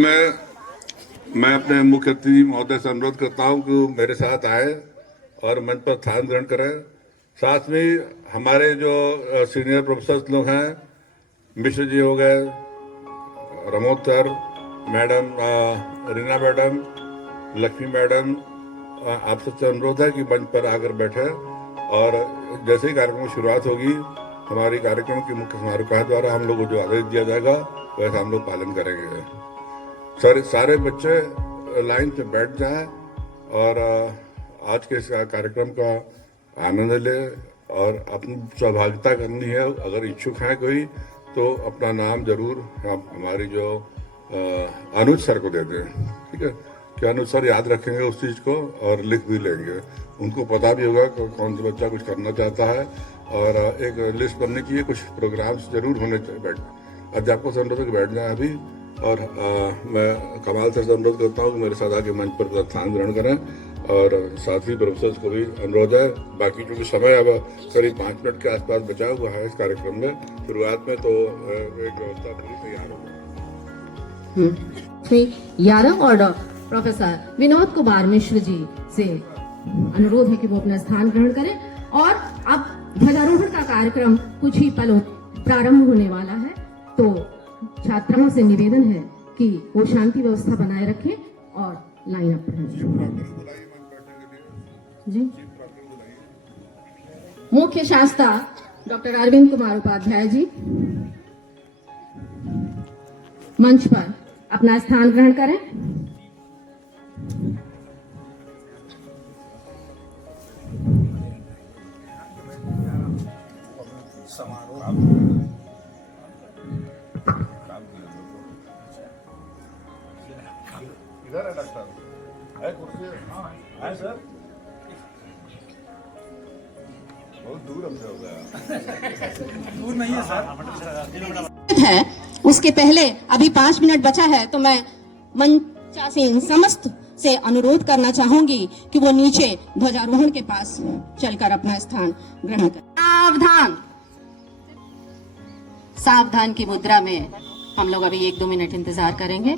मैं अपने मुख्य अतिथि महोदय से अनुरोध करता हूं कि मेरे साथ आए और मंच पर स्थान ग्रहण करें। साथ में हमारे जो सीनियर प्रोफेसर लोग हैं, मिश्र जी हो गए, Ramod sir, madam Reena madam, Lakshmi madam, आप सबसे अनुरोध है कि मंच पर आकर बैठे और जैसे ही कार्यक्रम की शुरुआत होगी, हमारी कार्यक्रम की मुख्य समारोह द्वारा हम लोग को जो आदेश दिया जाएगा वैसा हम लोग पालन करेंगे। सारे बच्चे लाइन पे बैठ जाएं और आज के इस कार्यक्रम का आनंद ले और अपनी सहभागिता करनी है। अगर इच्छुक है कोई तो अपना नाम जरूर हमारी जो अनुज सर को दे दें, ठीक है? कि अनुज सर याद रखेंगे उस चीज़ को और लिख भी लेंगे। उनको पता भी होगा कि कौन सा बच्चा कुछ करना चाहता है और एक लिस्ट बनने की कुछ प्रोग्राम्स जरूर होने चाहिए। अध्यापकों से अनुरोध बैठ जाए अभी और मैं कमाल सर से अनुरोध करता हूँ कि मेरे साथ आके मंच पर स्थान ग्रहण करें और साथ ही प्रोफेसर्स को भी अनुरोध है। बाकी चूंकि समय अब करीब 5 मिनट के आसपास बचा हुआ है इस कार्यक्रम में शुरुआत में, तो एक व्यवस्था पूरी तैयार हो। यारंग और प्रोफेसर विनोद कुमार मिश्र जी से अनुरोध है कि वो अपना स्थान ग्रहण करें और अब ध्वजारोहण का कार्यक्रम कुछ ही पलों प्रारंभ होने वाला है, तो छात्राओं से निवेदन है कि वो शांति व्यवस्था बनाए रखें और लाइन अप रहें। जी, मुख्य शास्त्रा डॉक्टर अरविंद कुमार उपाध्याय जी मंच पर अपना स्थान ग्रहण करें। इधर है डॉक्टर, है कुर्सी है सर, बहुत दूर हमसे हो गया। दूर नहीं है सर, है उसके पहले अभी 5 मिनट बचा है, तो मैं मंचासीन समस्त से अनुरोध करना चाहूंगी कि वो नीचे ध्वजारोहण के पास चलकर अपना स्थान ग्रहण करें। सावधान, सावधान की मुद्रा में हम लोग अभी 1-2 मिनट इंतजार करेंगे।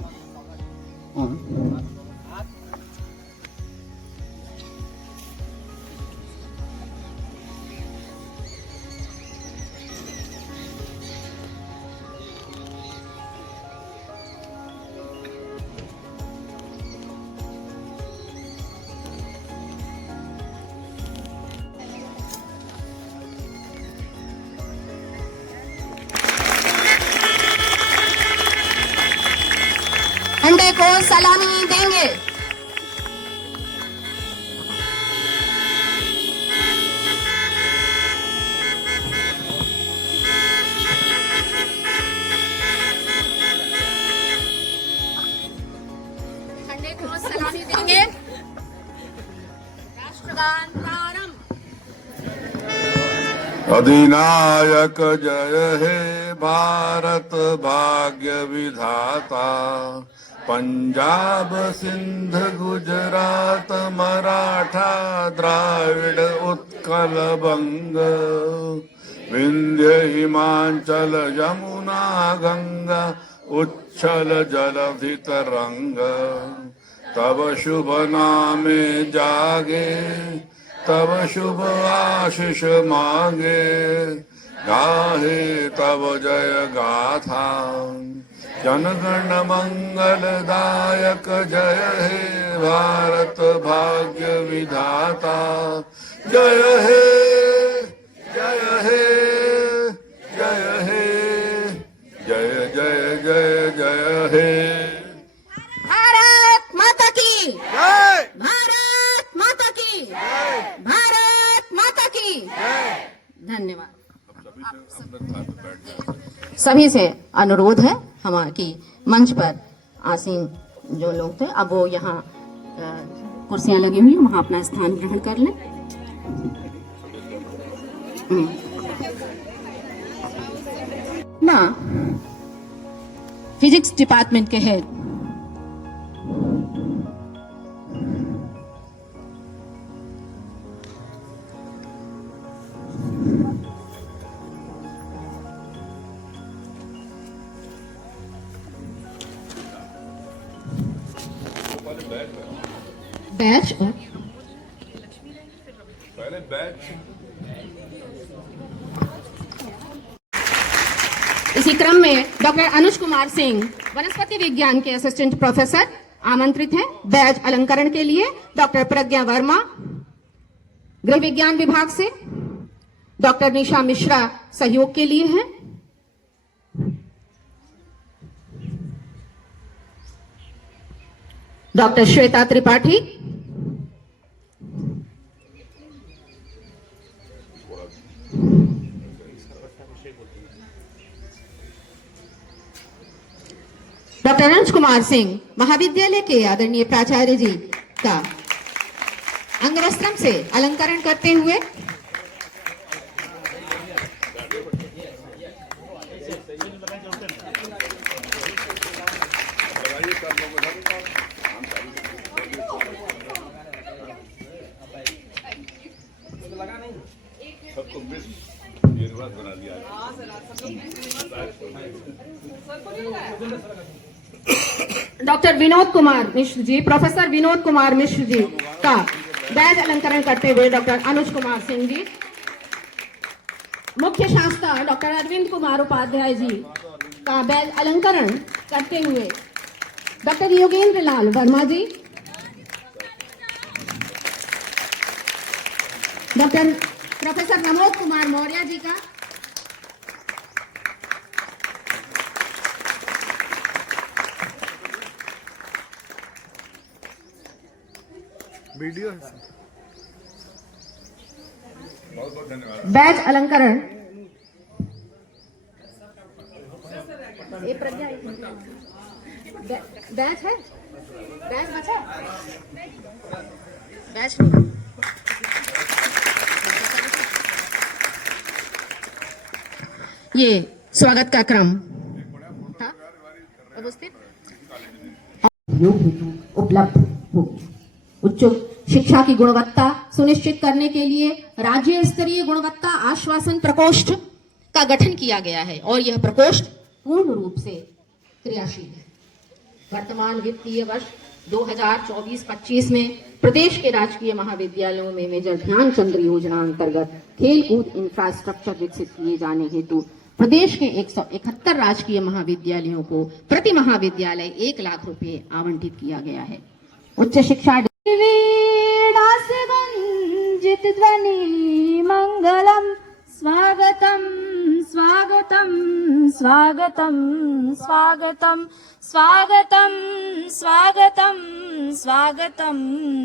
झंडे को सलामी देंगे। झंडे को सलामी देंगे। राष्ट्रगान प्रारंभ। अधिनायक जय हे भारत भाग्य विधाता, पंजाब सिंध गुजरात मराठा द्राविड उत्कल बंग, विंध्य हिमाचल यमुना गंगा उच्छल जलधि तरंग, तब शुभ नामे जागे तब शुभ आशीष मांगे, गाहे तब जय गाथा जनगण मंगलदायक, जय हे भारत भाग्य विधाता, जय हे जय हे जय हे जय जय जय जय हे। भारत माता की जय, भारत माता की जय, भारत माता की जय। धन्यवाद। सभी से अनुरोध है हमारी मंच पर आसीन जो लोग थे, अब वो यहाँ कुर्सियां लगी हुई हैं, वहां अपना स्थान ग्रहण कर लें। ना फिजिक्स डिपार्टमेंट के हेड बैच और पहले बैच इसी क्रम में डॉक्टर अनुज कुमार सिंह वनस्पति विज्ञान के असिस्टेंट प्रोफेसर आमंत्रित हैं बैज अलंकरण के लिए। डॉक्टर प्रज्ञा वर्मा गृह विज्ञान विभाग से, डॉक्टर निशा मिश्रा सहयोग के लिए हैं। डॉक्टर श्वेता त्रिपाठी, डॉक्टर अनुज कुमार सिंह महाविद्यालय के आदरणीय प्राचार्य जी का अंगवस्त्रम से अलंकरण करते हुए सबको मिस निर्वात बना दिया। डॉक्टर विनोद कुमार मिश्र जी, प्रोफेसर विनोद कुमार मिश्र जी का बैज अलंकरण करते हुए डॉक्टर अनुज कुमार सिंह जी, मुख्य शास्त्र डॉक्टर अरविंद कुमार उपाध्याय जी का बैज अलंकरण करते हुए डॉक्टर योगेंद्र लाल वर्मा जी, डॉक्टर प्रोफेसर प्रमोद कुमार मौर्य जी का वीडियो बहुत बहुत धन्यवाद। बैज अलंकरण। ये प्रज्ञा बैच है, बैच बचा, बैच नहीं। ये स्वागत का क्रम था उपस्थित योग हेतु उपलब्ध होगी। उच्च शिक्षा की गुणवत्ता सुनिश्चित करने के लिए राज्य स्तरीय गुणवत्ता आश्वासन प्रकोष्ठ का गठन किया गया है और यह प्रकोष्ठ पूर्ण रूप से क्रियाशील है। वर्तमान वित्तीय वर्ष 2024-25 में प्रदेश के राजकीय महाविद्यालयों में मेजर ध्यानचंद योजना अंतर्गत खेल कूद इंफ्रास्ट्रक्चर विकसित किए जाने हेतु प्रदेश के 171 राजकीय महाविद्यालयों को प्रति महाविद्यालय 1 लाख रुपए आवंटित किया गया है। उच्च शिक्षा वंजित ध्वनि मंगलम स्वागतम स्वागतम स्वागतम स्वागतम स्वागतम स्वागतम स्वागतम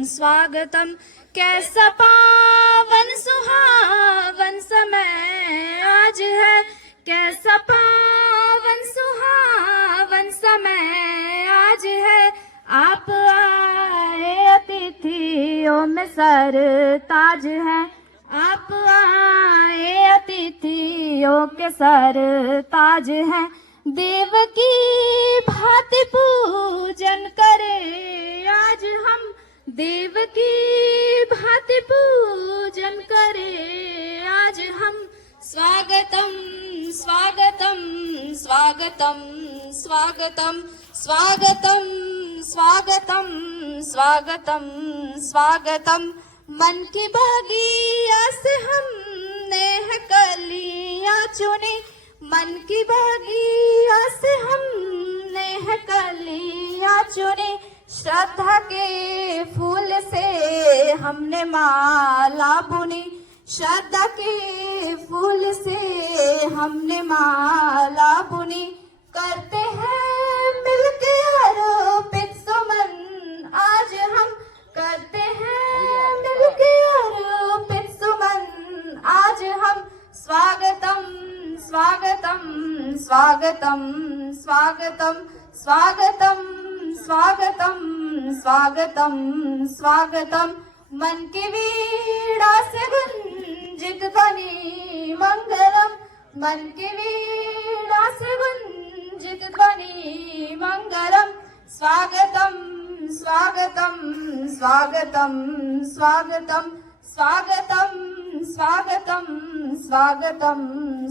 स्वागतम। कैसा पावन सुहावन समय आज है, कैसा पावन सुहावन समय आज है। आप आए अतिथियों में सर ताज है, आप आए अतिथियों के सर ताज है। देव की भांति पूजन करे आज हम, देव की भांति पूजन करे आज हम। स्वागतम स्वागतम स्वागतम स्वागतम स्वागतम स्वागतम स्वागतम स्वागतम। मन की बगिया से हमने है कलियां चुनी, मन की बगिया से हमने है कलियां चुनी। श्रद्धा के फूल से हमने माला बुनी, श्रद्धा के फूल से हमने माला बुनी। करते हैं मिलके आरोपित सुमन आज हम, करते हैं मिलके आरोपित सुमन आज हम। स्वागतम स्वागतम स्वागतम स्वागतम स्वागतम स्वागतम स्वागतम स्वागतम। मन की वीणा से गुंजित ध्वनि मंगलम, मन की वीणा से गुंजित ध्वनि मंगलम। स्वागतम स्वागतम स्वागतम स्वागतम स्वागतम स्वागतम स्वागतम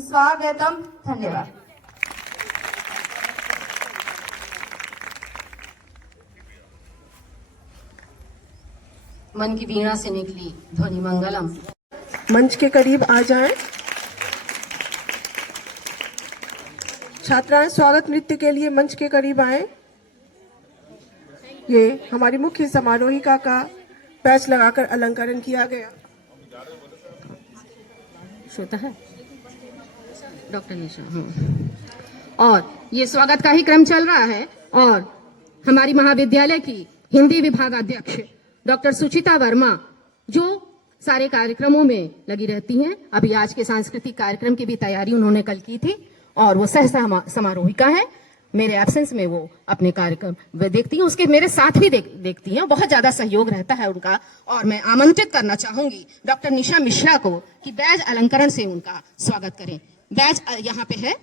स्वागतम। धन्यवाद। मन की वीणा से निकली ध्वनि मंगलम। मंच के करीब आ जाएं। छात्राएं स्वागत नृत्य के लिए मंच के करीब आए। ये हमारी मुख्य समारोहिका का पैच लगाकर अलंकरण किया गया। श्रोता है डॉक्टर निशा। और ये स्वागत का ही क्रम चल रहा है और हमारी महाविद्यालय की हिंदी विभागाध्यक्ष डॉक्टर सुचिता वर्मा जो सारे कार्यक्रमों में लगी रहती हैं, अभी आज के सांस्कृतिक कार्यक्रम की भी तैयारी उन्होंने कल की थी और वो सह समारोहिका है। मेरे एब्सेंस में वो अपने कार्यक्रम वे देखती हैं, उसके मेरे साथ भी देखती हैं। बहुत ज्यादा सहयोग रहता है उनका। और मैं आमंत्रित करना चाहूंगी डॉक्टर निशा मिश्रा को कि बैज अलंकरण से उनका स्वागत करें। बैज यहाँ पे है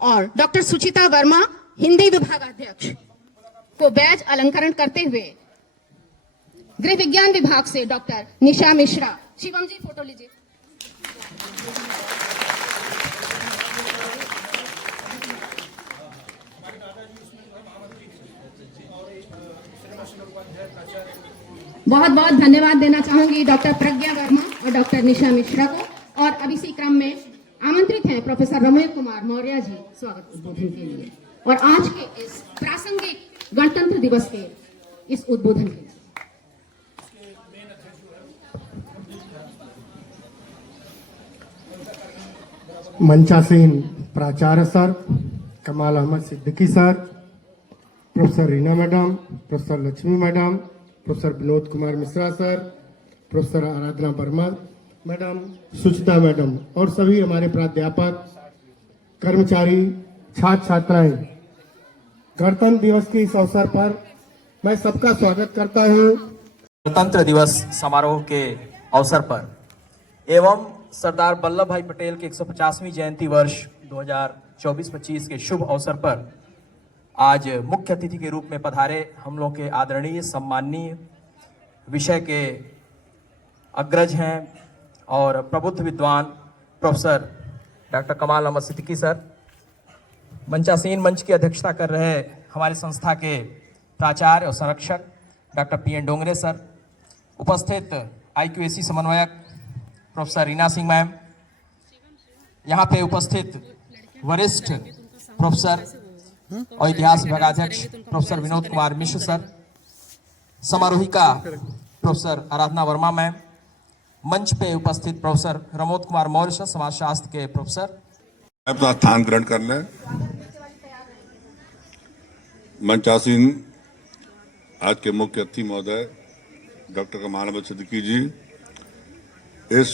और डॉक्टर सुचिता वर्मा हिंदी विभागाध्यक्ष को बैज अलंकरण करते हुए गृह विज्ञान विभाग से डॉक्टर निशा मिश्रा। शिवम जी फोटो लीजिए। बहुत बहुत धन्यवाद देना चाहूंगी डॉक्टर प्रज्ञा वर्मा और डॉक्टर निशा मिश्रा को। और अब इसी क्रम में आमंत्रित हैं प्रोफेसर रमेश कुमार मौर्य जी स्वागत उद्बोधन के लिए और आज के इस प्रासंगिक गणतंत्र दिवस के इस उद्बोधन के लिए। मंचासीन प्राचार्य sir, Kamal Ahmed Siddiqui sir, professor Reena madam, professor Lakshmi madam, professor Vinod Kumar Mishra sir, professor Aradhana Verma madam, Suchita madam और सभी हमारे प्राध्यापक, कर्मचारी, छात्र छात्राएं, गणतंत्र दिवस के इस अवसर पर मैं सबका स्वागत करता हूं। गणतंत्र दिवस समारोह के अवसर पर एवं सरदार वल्लभ भाई पटेल के 150वीं जयंती वर्ष 2024-25 के शुभ अवसर पर आज मुख्य अतिथि के रूप में पधारे हम लोग के आदरणीय सम्माननीय विषय के अग्रज हैं और प्रबुद्ध विद्वान प्रोफेसर डॉक्टर कमाल अहमद सिद्दीकी सर, मंचासीन मंच की अध्यक्षता कर रहे हमारे संस्था के प्राचार्य और संरक्षक डॉक्टर पी.एन. डोंगरे सर, उपस्थित IQAC समन्वयक प्रोफेसर रीना सिंह मैम, यहाँ पे उपस्थित वरिष्ठ प्रोफेसर और इतिहास विभागाध्यक्ष प्रोफेसर विनोद कुमार मिश्र sir, समारोहिका professor Aradhana Verma ma'am, मंच पे उपस्थित प्रोफेसर रमोद कुमार मौर्य सर, समाजशास्त्र के प्रोफेसर। अपना स्थान ग्रहण कर लें। मंचासीन आज के मुख्य अतिथि महोदय डॉक्टर कमाल अहमद सिद्दीकी जी, इस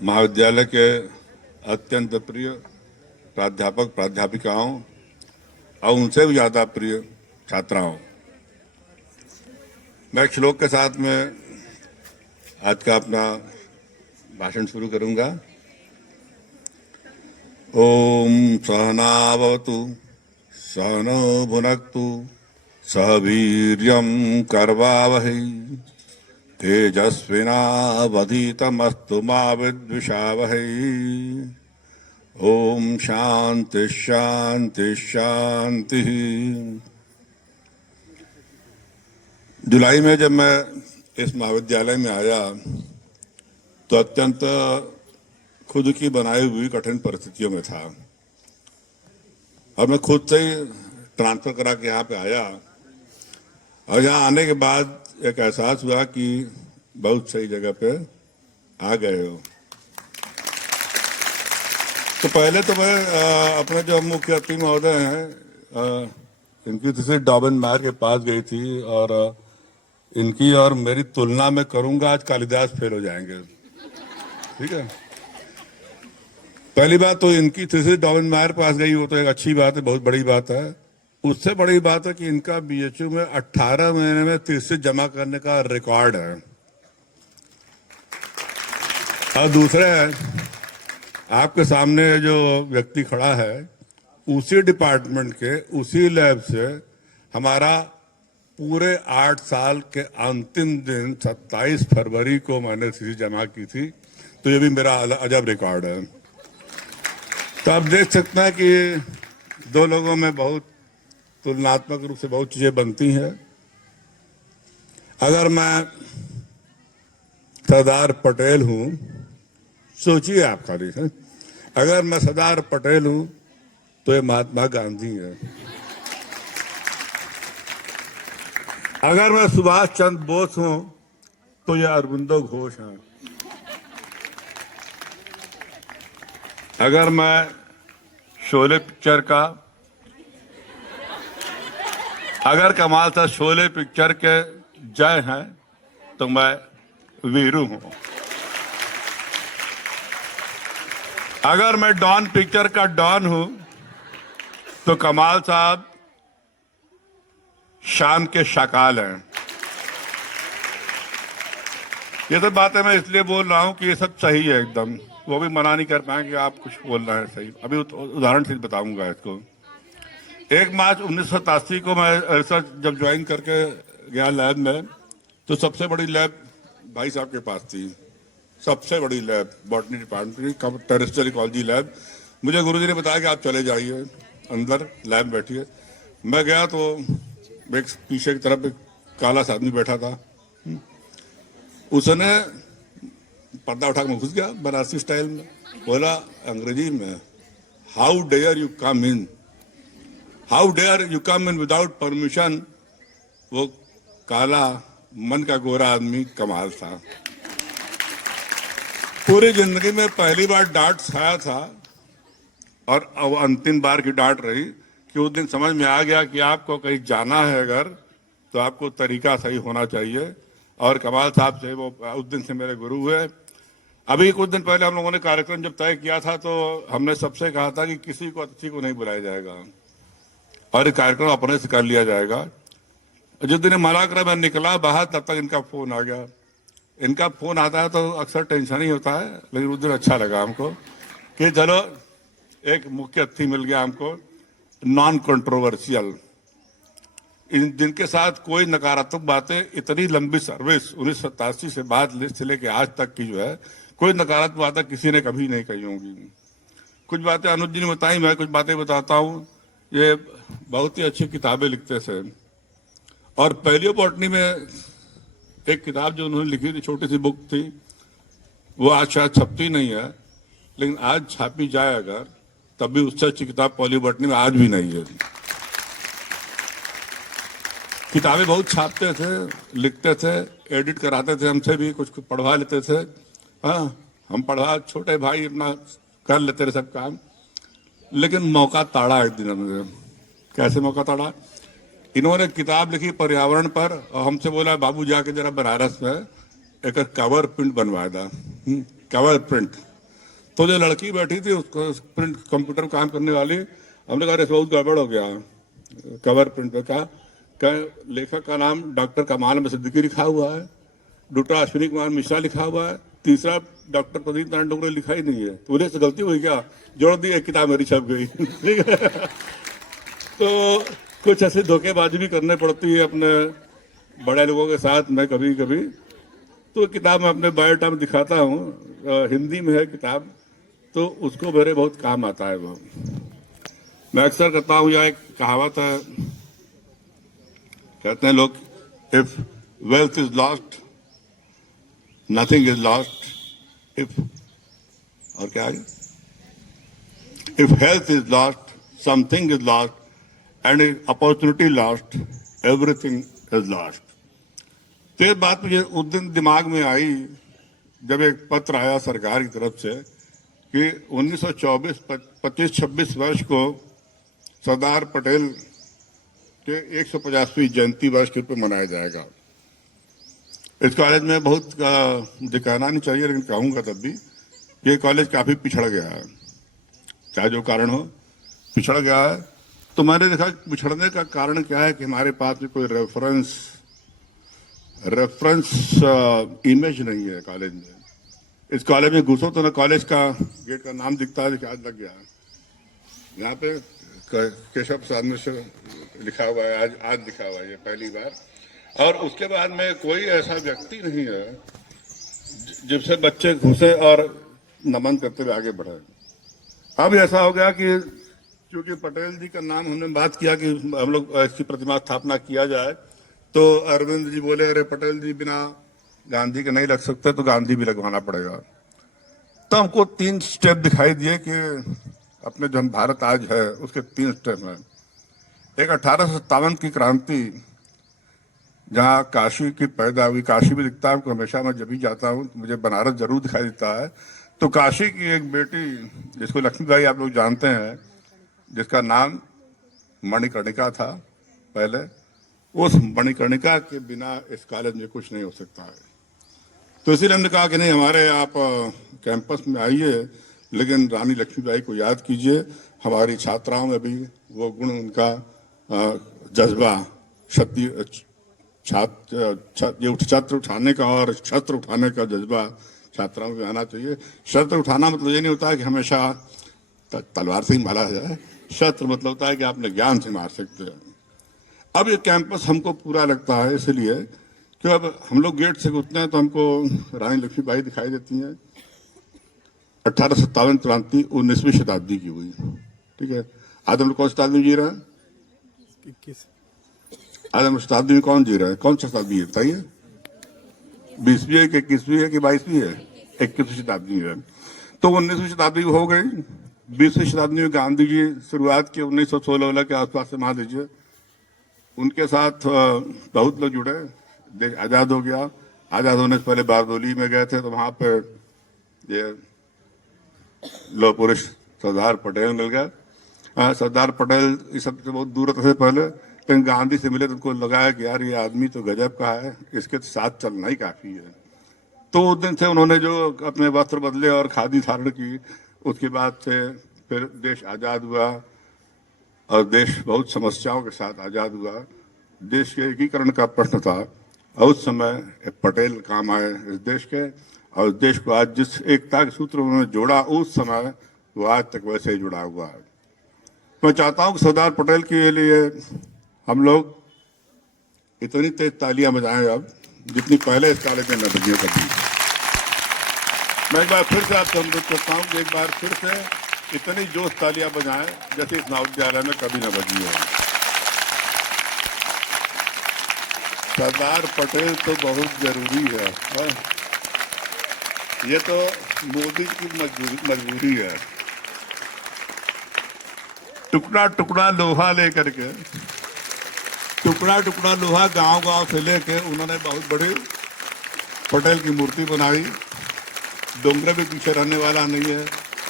महाविद्यालय के अत्यंत प्रिय प्राध्यापक प्राध्यापिकाओं और उनसे भी ज़्यादा प्रिय छात्राओं, मैं एक श्लोक के साथ में आज का अपना भाषण शुरू करूंगा। ओम सहनावतु सहनो भुनक्तु सह वीर्यं करवावहै तेजस्विनावधीतमस्तु मा विद्विषावहै। ओम शांति शांति शांति। जुलाई में जब मैं इस महाविद्यालय में आया तो अत्यंत खुद की बनाई हुई कठिन परिस्थितियों में था और मैं खुद से ही ट्रांसफर करा के यहाँ पे आया और यहाँ आने के बाद एक एहसास हुआ कि बहुत सही जगह पे आ गए हो। तो पहले तो मैं अपने जो मुख्य अतिथि महोदय हैं इनकी थी डॉबन मार के पास गई थी और इनकी और मेरी तुलना में करूंगा, आज कालिदास फेल हो जाएंगे। ठीक है, पहली बात तो इनकी थीसिस डॉबन मायर पास गई, वो तो एक अच्छी बात है, बहुत बड़ी बात है। उससे बड़ी बात है कि इनका BHU में 18 महीने में थीसिस जमा करने का रिकॉर्ड है। और दूसरा है, आपके सामने जो व्यक्ति खड़ा है उसी डिपार्टमेंट के उसी लैब से हमारा पूरे 8 साल के अंतिम दिन 27 फरवरी को मैंने थीसिस जमा की थी, तो ये भी मेरा अजब रिकॉर्ड है। तो आप देख सकते हैं कि दो लोगों में बहुत तुलनात्मक रूप से बहुत चीजें बनती हैं। अगर मैं सरदार पटेल हूं, सोचिए आप खाली है। अगर मैं सरदार पटेल हूं तो ये महात्मा गांधी है। अगर मैं सुभाष चंद्र बोस हूं तो ये अरविंदो घोष हैं। अगर मैं शोले पिक्चर का, अगर कमाल था शोले पिक्चर के जय हैं तो मैं वीरू हूं। अगर मैं डॉन पिक्चर का डॉन हूं तो कमाल साहब शाम के शाकाल हैं। ये सब बातें मैं इसलिए बोल रहा हूं कि ये सब सही है एकदम, वो भी मना नहीं कर पाएंगे आप कुछ बोल रहे हैं सही। अभी उदाहरण से बताऊंगा इसको। 1 मार्च 1987 को मैं रिसर्च जब ज्वाइन करके गया लैब में, तो सबसे बड़ी लैब भाई साहब के पास थी, सबसे बड़ी lab botany department, terrestrial ecology lab. मुझे गुरुजी ने बताया कि आप चले जाइए अंदर लैब में बैठिए। मैं गया तो एक पीछे की तरफ एक काला सा आदमी बैठा था। उसने पर्दा उठा के घुस गया बनारसी स्टाइल में, बोला अंग्रेजी में, how dare you come in, how dare you come in without permission. वो काला मन का गोरा आदमी कमाल था। पूरी जिंदगी में पहली बार डांट खाया था और अब अंतिम बार की डांट रही कि उस दिन समझ में आ गया कि आपको कहीं जाना है अगर तो आपको तरीका सही होना चाहिए। और कमाल साहब से वो उस दिन से मेरे गुरु हुए। अभी कुछ दिन पहले हम लोगों ने कार्यक्रम जब तय किया था तो हमने सबसे कहा था कि किसी को अतिथि को नहीं बुलाया जाएगा और ये कार्यक्रम अपने से कर लिया जाएगा। जिस दिन मना कर मैं निकला बाहर तब तक इनका फोन आ गया। इनका फोन आता है तो अक्सर टेंशन ही होता है, लेकिन उस दिन अच्छा लगा हमको कि चलो एक मुख्य अतिथि मिल गया हमको, नॉन कंट्रोवर्शियल, जिनके साथ कोई नकारात्मक बातें, इतनी लंबी सर्विस 1987 से बाद से लेके आज तक की जो है, कोई नकारात्मक बातें किसी ने कभी नहीं कही होंगी। कुछ बातें अनुज जी ने बताई, मैं कुछ बातें बताता हूँ। ये बहुत ही अच्छी किताबें लिखते थे और पहली बॉटनी में एक किताब जो उन्होंने लिखी थी, छोटी सी बुक थी, वो आज शायद छपती नहीं है, लेकिन आज छापी जाए अगर तब भी उससे अच्छी किताब पॉली बॉटनी में आज भी नहीं है। किताबें बहुत छापते थे, लिखते थे, एडिट कराते थे, हमसे भी कुछ पढ़वा लेते थे। हाँ, हम पढ़वा, छोटे भाई अपना कर लेते थे सब काम। लेकिन मौका ताड़ा एक दिन हमने। कैसे मौका ताड़ा? इन्होंने किताब लिखी पर्यावरण पर और हमसे बोला बाबू जाके जरा बनारस में एक कवर प्रिंट बनवा था, कवर प्रिंट। तो जो लड़की बैठी थी उसको प्रिंट कंप्यूटर काम करने वाली, हमने कहा बहुत गड़बड़ हो गया कवर प्रिंट पे। क्या लेखक का नाम डॉक्टर कमाल अहमद सिद्दीकी लिखा हुआ है, दूसरा अश्विनी कुमार मिश्रा लिखा हुआ है, तीसरा डॉक्टर प्रदीप नारायण डोंगरे लिखा ही नहीं है। तो उन्हें से गलती हुई क्या, जोड़ दी, एक किताब मेरी छप गई। ठीक है, तो कुछ ऐसे धोखेबाजी भी करने पड़ती है अपने बड़े लोगों के साथ। मैं कभी कभी तो किताब मैं अपने बायोडाटा में दिखाता हूँ, हिंदी में है किताब, तो उसको मेरे बहुत काम आता है वो। मैं अक्सर करता हूँ, यह एक कहावत है, कहते हैं लोग, if wealth is lost nothing is lost, if, और क्या है, if health is lost something is lost and opportunity lost everything is lost. तो ये बात मुझे उस दिन दिमाग में आई जब एक पत्र आया सरकार की तरफ से कि 1924 25-26 वर्ष को सरदार पटेल के 150वीं जयंती वर्ष के रूप में मनाया जाएगा। इस कॉलेज में बहुत दिखाना नहीं चाहिए, लेकिन कहूँगा तब भी, ये कॉलेज काफ़ी पिछड़ गया है, चाहे जो कारण हो, पिछड़ गया है। तो मैंने देखा पिछड़ने का कारण क्या है कि हमारे पास भी कोई रेफरेंस इमेज नहीं है कॉलेज में। इस कॉलेज में घुसो तो ना कॉलेज का गेट का नाम दिखता है, आज लग गया है, यहाँ पे केशव प्रसाद मिश्र लिखा हुआ है, आज लिखा हुआ है, ये पहली बार। और उसके बाद में कोई ऐसा व्यक्ति नहीं है जिससे बच्चे घुसे और नमन करते हुए आगे बढ़े। अब ऐसा हो गया कि क्योंकि पटेल जी का नाम हमने बात किया कि हम लोग इसकी प्रतिमा स्थापना किया जाए, तो अरविंद जी बोले अरे पटेल जी बिना गांधी के नहीं लग सकते तो गांधी भी लगवाना पड़ेगा। तो हमको 3 स्टेप दिखाई दिए कि अपने जो भारत आज है उसके 3 स्टेप हैं। एक 1857 की क्रांति, जहाँ काशी की पैदा हुई। काशी भी दिखता है, हमेशा मैं जब भी जाता हूँ तो मुझे बनारस जरूर दिखाई देता है। तो काशी की एक बेटी जिसको लक्ष्मीबाई आप लोग जानते हैं, जिसका नाम मणिकर्णिका था पहले, उस मणिकर्णिका के बिना इस कॉलेज में कुछ नहीं हो सकता है। तो इसीलिए हमने कहा कि नहीं, हमारे आप कैंपस में आइए, लेकिन रानी लक्ष्मीबाई को याद कीजिए। हमारी छात्राओं में भी वो गुण, उनका जज्बा, छत्र उठाने का और शस्त्र उठाने का जज्बा छात्राओं में आना चाहिए। शस्त्र उठाना मतलब ये नहीं होता है कि हमेशा तलवार से ही मारा जाए। शस्त्र मतलब होता है कि आपने ज्ञान से मार सकते हैं। अब ये कैंपस हमको पूरा लगता है इसलिए कि अब हम लोग गेट से घुसते हैं तो हमको रानी लक्ष्मीबाई दिखाई देती हैं। 1857 क्रांति 19वीं शताब्दी की हुई, ठीक है। आज हम लोग कौन शताब्दी में जी रहे हैं? 21। आज हम शताब्दी में कौन जी रहा है? कौन सा शताब्दी है बताइए? 20वीं है कि 21वीं है कि 22वीं है? 21वीं शताब्दी है। तो 19वीं शताब्दी हो गई। 20वीं शताब्दी में गांधी जी शुरुआत की 1916 के आसपास से, मान लीजिए। उनके साथ बहुत लोग जुड़े। देश आज़ाद हो गया। आज़ाद होने से पहले बारदोली में गए थे, तो वहाँ पे ये लौह पुरुष सरदार पटेल मिल गए। सरदार पटेल इस सब से बहुत दूर थे पहले, लेकिन गांधी से मिले तो उनको लगाया कि यार ये आदमी तो गजब का है, इसके साथ चलना ही काफ़ी है। तो उस दिन से उन्होंने जो अपने वस्त्र बदले और खादी धारण की, उसके बाद से फिर देश आज़ाद हुआ और देश बहुत समस्याओं के साथ आज़ाद हुआ। देश के एकीकरण का प्रश्न था और उस समय पटेल काम आए इस देश के, और देश को आज जिस एकता के सूत्र उन्होंने जोड़ा उस समय, वो आज तक वैसे ही जुड़ा हुआ है। मैं चाहता हूँ कि सरदार पटेल के लिए हम लोग इतनी तेज तालियां बजाएं अब, जितनी पहले इस कॉलेज में न बजी कभी। मैं एक बार फिर से आपसे अनुरोध करता हूँ कि एक बार फिर से इतनी जोश तालियां बजाएं जैसे इस महाविद्यालय में कभी न बजी है। सरदार पटेल तो बहुत जरूरी है, और ये तो मोदी की मजबूरी है। टुकड़ा टुकड़ा लोहा लेकर के, टुकड़ा टुकड़ा लोहा गांव-गांव से लेके उन्होंने बहुत बड़ी पटेल की मूर्ति बनाई। डोंगरे भी पीछे रहने वाला नहीं है,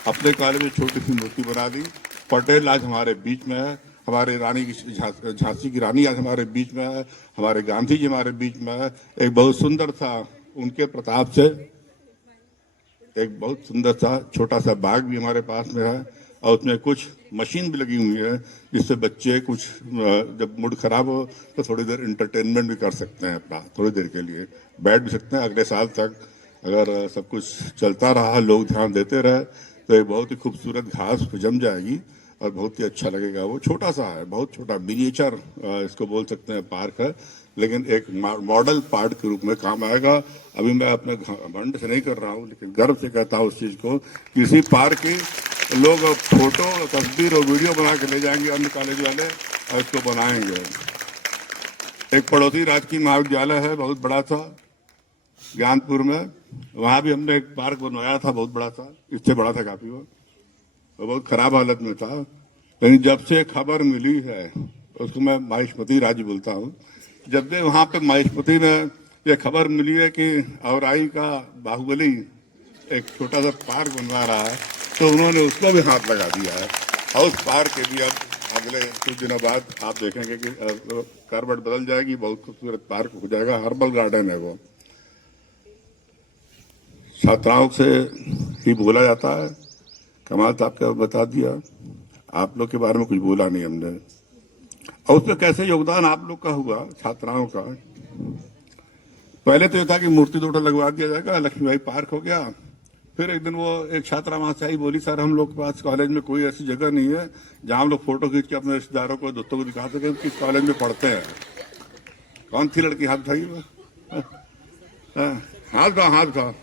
अपने कॉलेज में छोटी सी मूर्ति बना दी। पटेल आज हमारे बीच में है, हमारे रानी की झांसी की रानी आज हमारे बीच में है, हमारे गांधी जी हमारे बीच में है। एक बहुत सुंदर सा, उनके प्रताप से एक बहुत सुंदर सा छोटा सा बाग भी हमारे पास में है, और उसमें कुछ मशीन भी लगी हुई है जिससे बच्चे कुछ जब मूड खराब हो तो थोड़ी देर इंटरटेनमेंट भी कर सकते हैं अपना, थोड़ी देर के लिए बैठ भी सकते हैं। अगले साल तक अगर सब कुछ चलता रहा, लोग ध्यान देते रहे, तो एक बहुत ही खूबसूरत घास जम जाएगी और बहुत ही अच्छा लगेगा। वो छोटा सा है, बहुत छोटा मिनिएचर इसको बोल सकते हैं पार्क है, लेकिन एक मॉडल पार्क के रूप में काम आएगा। अभी मैं अपने घमंड से नहीं कर रहा हूँ, लेकिन गर्व से कहता हूँ उस चीज़ को, किसी पार्क की लोग फोटो, तस्वीर और वीडियो बना के ले जाएंगे अन्य कॉलेज वाले और इसको बनाएंगे। एक पड़ोसी राजकीय महाविद्यालय है बहुत बड़ा सा ज्ञानपुर में, वहाँ भी हमने एक पार्क बनवाया था बहुत बड़ा सा, इससे बड़ा था काफी, वो बहुत खराब हालत में था। लेकिन जब से खबर मिली है, उसको मैं माहिष्मती राज्य बोलता हूँ, जब से वहाँ पे माहिष्मती में ये खबर मिली है कि औराई का बाहुबली एक छोटा सा पार्क बनवा रहा है, तो उन्होंने उसको भी हाथ लगा दिया है। और उस पार्क के भी अब अगले कुछ दिनों बाद आप देखेंगे कि करवट बदल जाएगी, बहुत खूबसूरत पार्क हो जाएगा। हर्बल गार्डन है वो। छात्राओं से ही बोला जाता है, कमाल साहब का बता दिया, आप लोग के बारे में कुछ बोला नहीं हमने। और उसमें कैसे योगदान आप लोग का हुआ छात्राओं का। पहले तो ये था कि मूर्ति दो लगवा दिया जाएगा, लक्ष्मीबाई पार्क हो गया। फिर एक दिन वो एक छात्रा वहां से आई, बोली सर हम लोग के पास कॉलेज में कोई ऐसी जगह नहीं है जहां हम लोग फोटो खींच के अपने रिश्तेदारों को, दोस्तों को दिखा सके किस कॉलेज में पढ़ते हैं। कौन थी लड़की? हाथ उठाई, हाथ था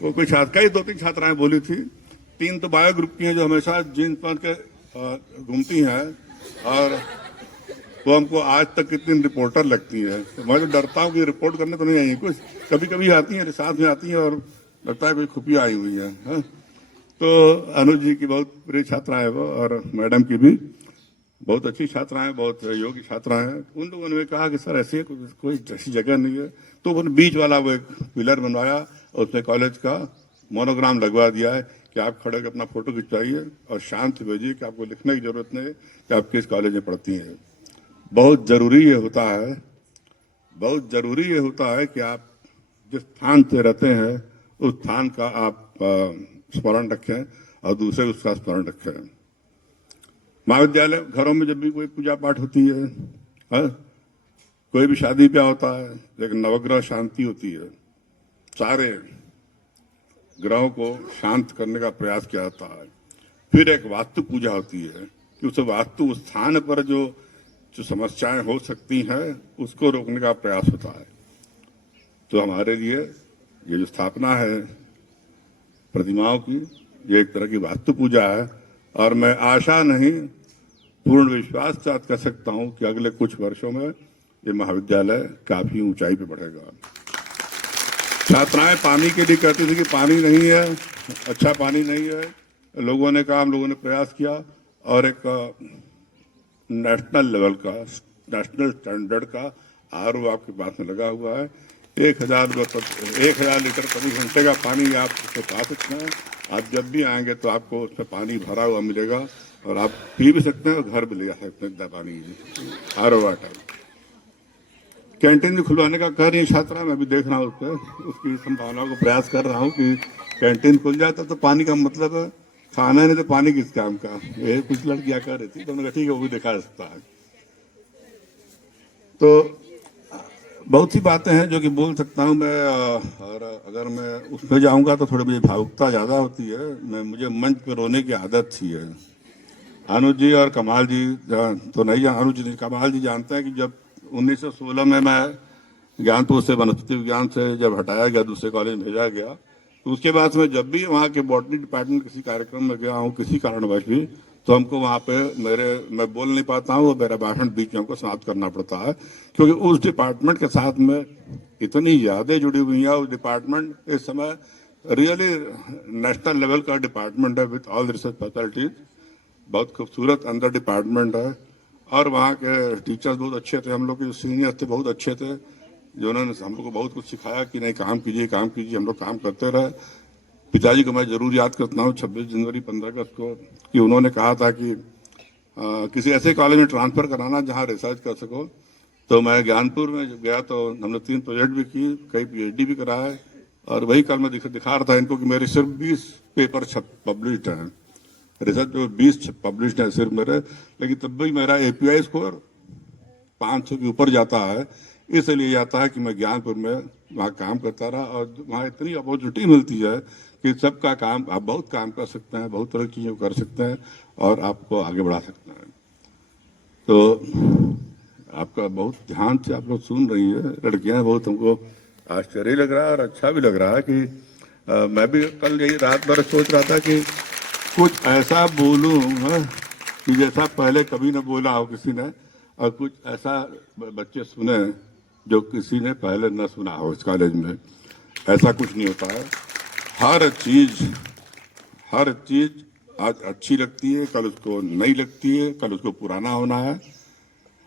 वो कुछ कई 2-3 छात्राएं बोली थी। 3 तो बायो ग्रुप की हैं जो हमेशा जींस पहन के घूमती हैं, और वो हमको आज तक कितनी रिपोर्टर लगती है। तो मैं तो डरता हूँ कि रिपोर्ट करने तो नहीं आई, कुछ कभी कभी आती हैं, साथ में आती हैं और लगता है कोई खुफिया आई हुई है, हाँ? तो अनुज जी की बहुत प्रिय छात्रा है वो, और मैडम की भी बहुत अच्छी छात्राएं, बहुत योग्य छात्राएं हैं। उन लोगों ने कहा कि सर ऐसी कोई ऐसी जगह नहीं है, तो उन्होंने बीच वाला वो एक पिलर बनवाया और उसमें कॉलेज का मोनोग्राम लगवा दिया है कि आप खड़े होकर अपना फोटो खिंचवाइए और शांत भेजिए कि आपको लिखने की जरूरत नहीं कि आप किस कॉलेज में पढ़ती हैं। बहुत जरूरी ये होता है, बहुत जरूरी ये होता है कि आप जिस स्थान से रहते हैं उस स्थान का आप स्मरण रखें और दूसरे उसका स्मरण रखें। महाविद्यालय घरों में जब भी कोई पूजा पाठ होती है, हाँ? कोई भी शादी ब्याह होता है, लेकिन नवग्रह शांति होती है, सारे ग्रहों को शांत करने का प्रयास किया जाता है। फिर एक वास्तु पूजा होती है कि उस वास्तु स्थान पर जो समस्याएं हो सकती हैं उसको रोकने का प्रयास होता है। तो हमारे लिए ये जो स्थापना है प्रतिमाओं की, ये एक तरह की वास्तु पूजा है, और मैं आशा नहीं पूर्ण विश्वास के साथ कह सकता हूं कि अगले कुछ वर्षों में ये महाविद्यालय काफी ऊंचाई पे बढ़ेगा। छात्राएं पानी के लिए कहती थी कि पानी नहीं है, अच्छा पानी नहीं है। लोगों ने कहा, हम लोगों ने प्रयास किया और एक नेशनल लेवल का, नेशनल स्टैंडर्ड का आरओ आपके पास में लगा हुआ है। 1000 लीटर प्रति घंटे का पानी आप उससे पा सकते हैं। आप जब भी आएंगे तो आपको उसमें पानी भरा हुआ मिलेगा और आप पी भी सकते हैं और घर भी ले जा सकते हैं पानी, आरओ वाटर। कैंटीन भी खुलवाने का कह रही है छात्रा, मैं भी देख रहा हूँ उसकी संभावनाओं को प्रयास कर रहा हूँ कि कैंटीन खुल जाता तो पानी का मतलब है खाना, नहीं तो पानी किस काम का। ये कुछ लड़कियां कह रही थी, तो मैंने कहा ठीक है, वो भी देखा जा सकता है। तो बहुत सी बातें हैं जो कि बोल सकता हूं मैं, और अगर मैं उसमें जाऊंगा तो थोड़ी मुझे भावुकता ज्यादा होती है। मुझे मंच पर रोने की आदत थी है। अनुज जी और कमाल जी तो नहीं, अनुज जी कमाल जी जानते हैं कि जब 1916 में मैं ज्ञानपुर से वनस्पति विज्ञान से जब हटाया गया, दूसरे कॉलेज में भेजा गया, तो उसके बाद में जब भी वहाँ के बॉटनी डिपार्टमेंट किसी कार्यक्रम में गया हूँ किसी कारणवश भी, तो हमको वहाँ पे मैं बोल नहीं पाता हूँ, मेरा भाषण बीच में हमको समाप्त करना पड़ता है, क्योंकि उस डिपार्टमेंट के साथ में इतनी यादें जुड़ी हुई हैं। उस डिपार्टमेंट इस समय रियली नेशनल लेवल का डिपार्टमेंट है विथ ऑल रिसर्च फैसिलिटीज, बहुत खूबसूरत अंदर डिपार्टमेंट है। और वहाँ के टीचर्स बहुत अच्छे थे, हम लोग के जो सीनियर्स थे बहुत अच्छे थे, जो उन्होंने हम लोग को बहुत कुछ सिखाया कि नहीं काम कीजिए काम कीजिए, हम लोग काम करते रहे। पिताजी को मैं जरूर याद करता हूँ 26 जनवरी 15 अगस्त को, कि उन्होंने कहा था कि किसी ऐसे कॉलेज में ट्रांसफर कराना जहाँ रिसर्च कर सको। तो मैं ज्ञानपुर में जब गया तो हमने 3 प्रोजेक्ट भी की, कई PhD भी कराए, और वही कल मैं दिखा रहा था इनको कि मेरे सिर्फ 20 पेपर पब्लिश्ड हैं, रिसर्च जो 20 पब्लिश्ड है सिर्फ मेरे, लेकिन तब भी मेरा API स्कोर 500 के ऊपर जाता है। इसलिए जाता है कि मैं ज्ञानपुर में वहाँ काम करता रहा, और वहाँ इतनी अपॉर्चुनिटी मिलती है कि सबका काम, आप बहुत काम कर सकते हैं, बहुत तरह की चीज़ें कर सकते हैं और आपको आगे बढ़ा सकते हैं। तो आपका बहुत ध्यान से आप लोग सुन रही है लड़कियां, बहुत हमको आश्चर्य लग रहा है और अच्छा भी लग रहा है कि मैं भी कल यही रात भर सोच रहा था कि कुछ ऐसा बोलूं कि जैसा पहले कभी न बोला हो किसी ने, और कुछ ऐसा बच्चे सुने जो किसी ने पहले न सुना हो इस कॉलेज में। ऐसा कुछ नहीं होता है। हर चीज आज अच्छी लगती है, कल उसको नहीं लगती है, कल उसको पुराना होना है।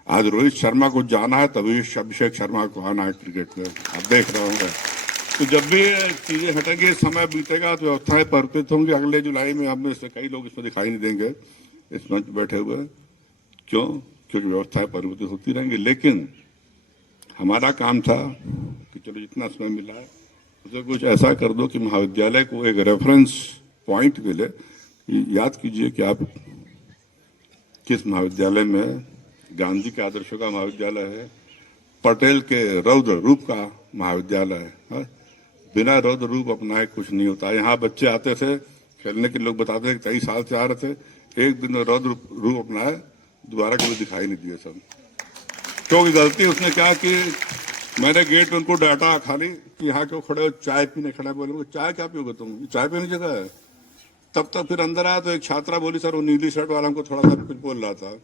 आज रोहित शर्मा को जाना है, तभी अभिषेक शर्मा को आना है क्रिकेट में, आप देख रहे होंगे। तो जब भी चीजें हटेंगी, समय बीतेगा तो व्यवस्थाएं परिवर्तित होंगी। अगले जुलाई में हम में से कई लोग इसमें दिखाई नहीं देंगे इस मंच बैठे हुए, क्यों? क्योंकि व्यवस्थाएं परिवर्तित होती रहेंगी। लेकिन हमारा काम था कि चलो जितना समय मिला है उसे कुछ ऐसा कर दो कि महाविद्यालय को एक रेफरेंस पॉइंट मिले। याद कीजिए कि आप किस महाविद्यालय में, गांधी के आदर्शों का महाविद्यालय है, पटेल के रौद्र रूप का महाविद्यालय है। बिना रौद्र रूप अपनाए कुछ नहीं होता। यहाँ बच्चे आते थे खेलने के, लोग बताते थे 23 साल से आ रहे थे, एक दिन रौद्र रूप अपनाए, दोबारा कभी दिखाई नहीं दिए सब। क्योंकि गलती उसने क्या कि मैंने गेट में उनको डांटा खाली कि यहाँ क्यों खड़े हो, चाय पीने खड़ा। बोले चाय क्या पियोगे तुम, चाय पीने जगह है। तब तक फिर अंदर आया तो एक छात्रा बोली सर वो नीली शर्ट वाला हमको थोड़ा सा कुछ बोल रहा था।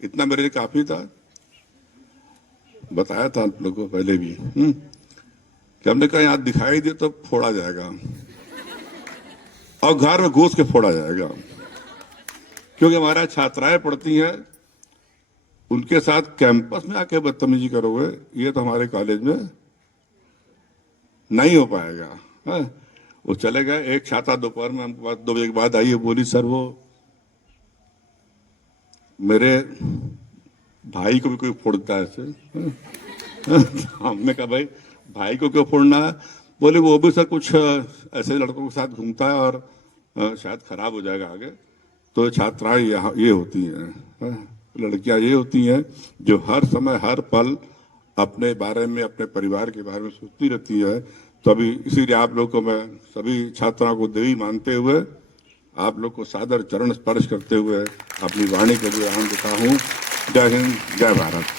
इतना मेरे लिए काफी था बताया था आप लोगों को पहले भी कि हमने कहा यहाँ दिखाई दे तो फोड़ा जाएगा और घर में घुस के फोड़ा जाएगा, क्योंकि हमारा छात्राएं पढ़ती हैं, उनके साथ कैंपस में आके बदतमीजी करोगे ये तो हमारे कॉलेज में नहीं हो पाएगा। हाँ? वो चले गए। एक छात्रा दोपहर में हमको बात 2 बजे के बाद आई है, बोली सर वो मेरे भाई को भी कोई फोड़ता है ऐसे। हमने कहा भाई भाई को क्यों फोड़ना है? बोले वो भी सर कुछ ऐसे लड़कों के साथ घूमता है और शायद खराब हो जाएगा आगे। तो छात्राएं यहाँ ये होती हैं, लड़कियां ये होती हैं जो हर समय हर पल अपने बारे में, अपने परिवार के बारे में सोचती रहती है। तो अभी इसीलिए आप लोग को मैं सभी छात्राओं को देवी मानते हुए आप लोग को सादर चरण स्पर्श करते हुए अपनी वाणी के लिए आह्वान देता हूँ। जय हिंद, जय भारत।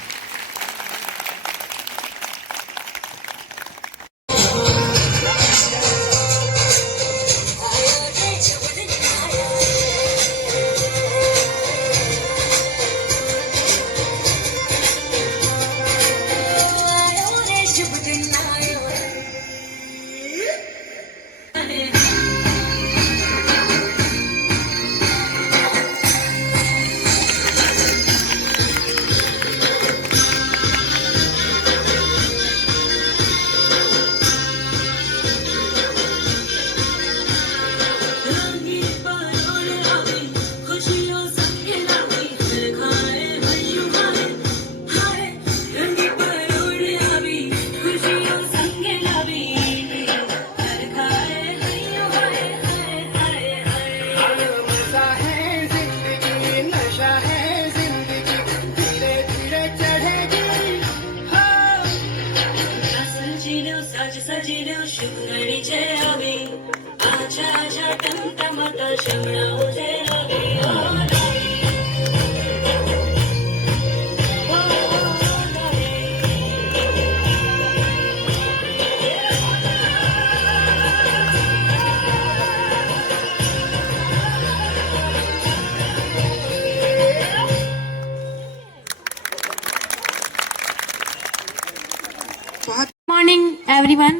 Morning everyone.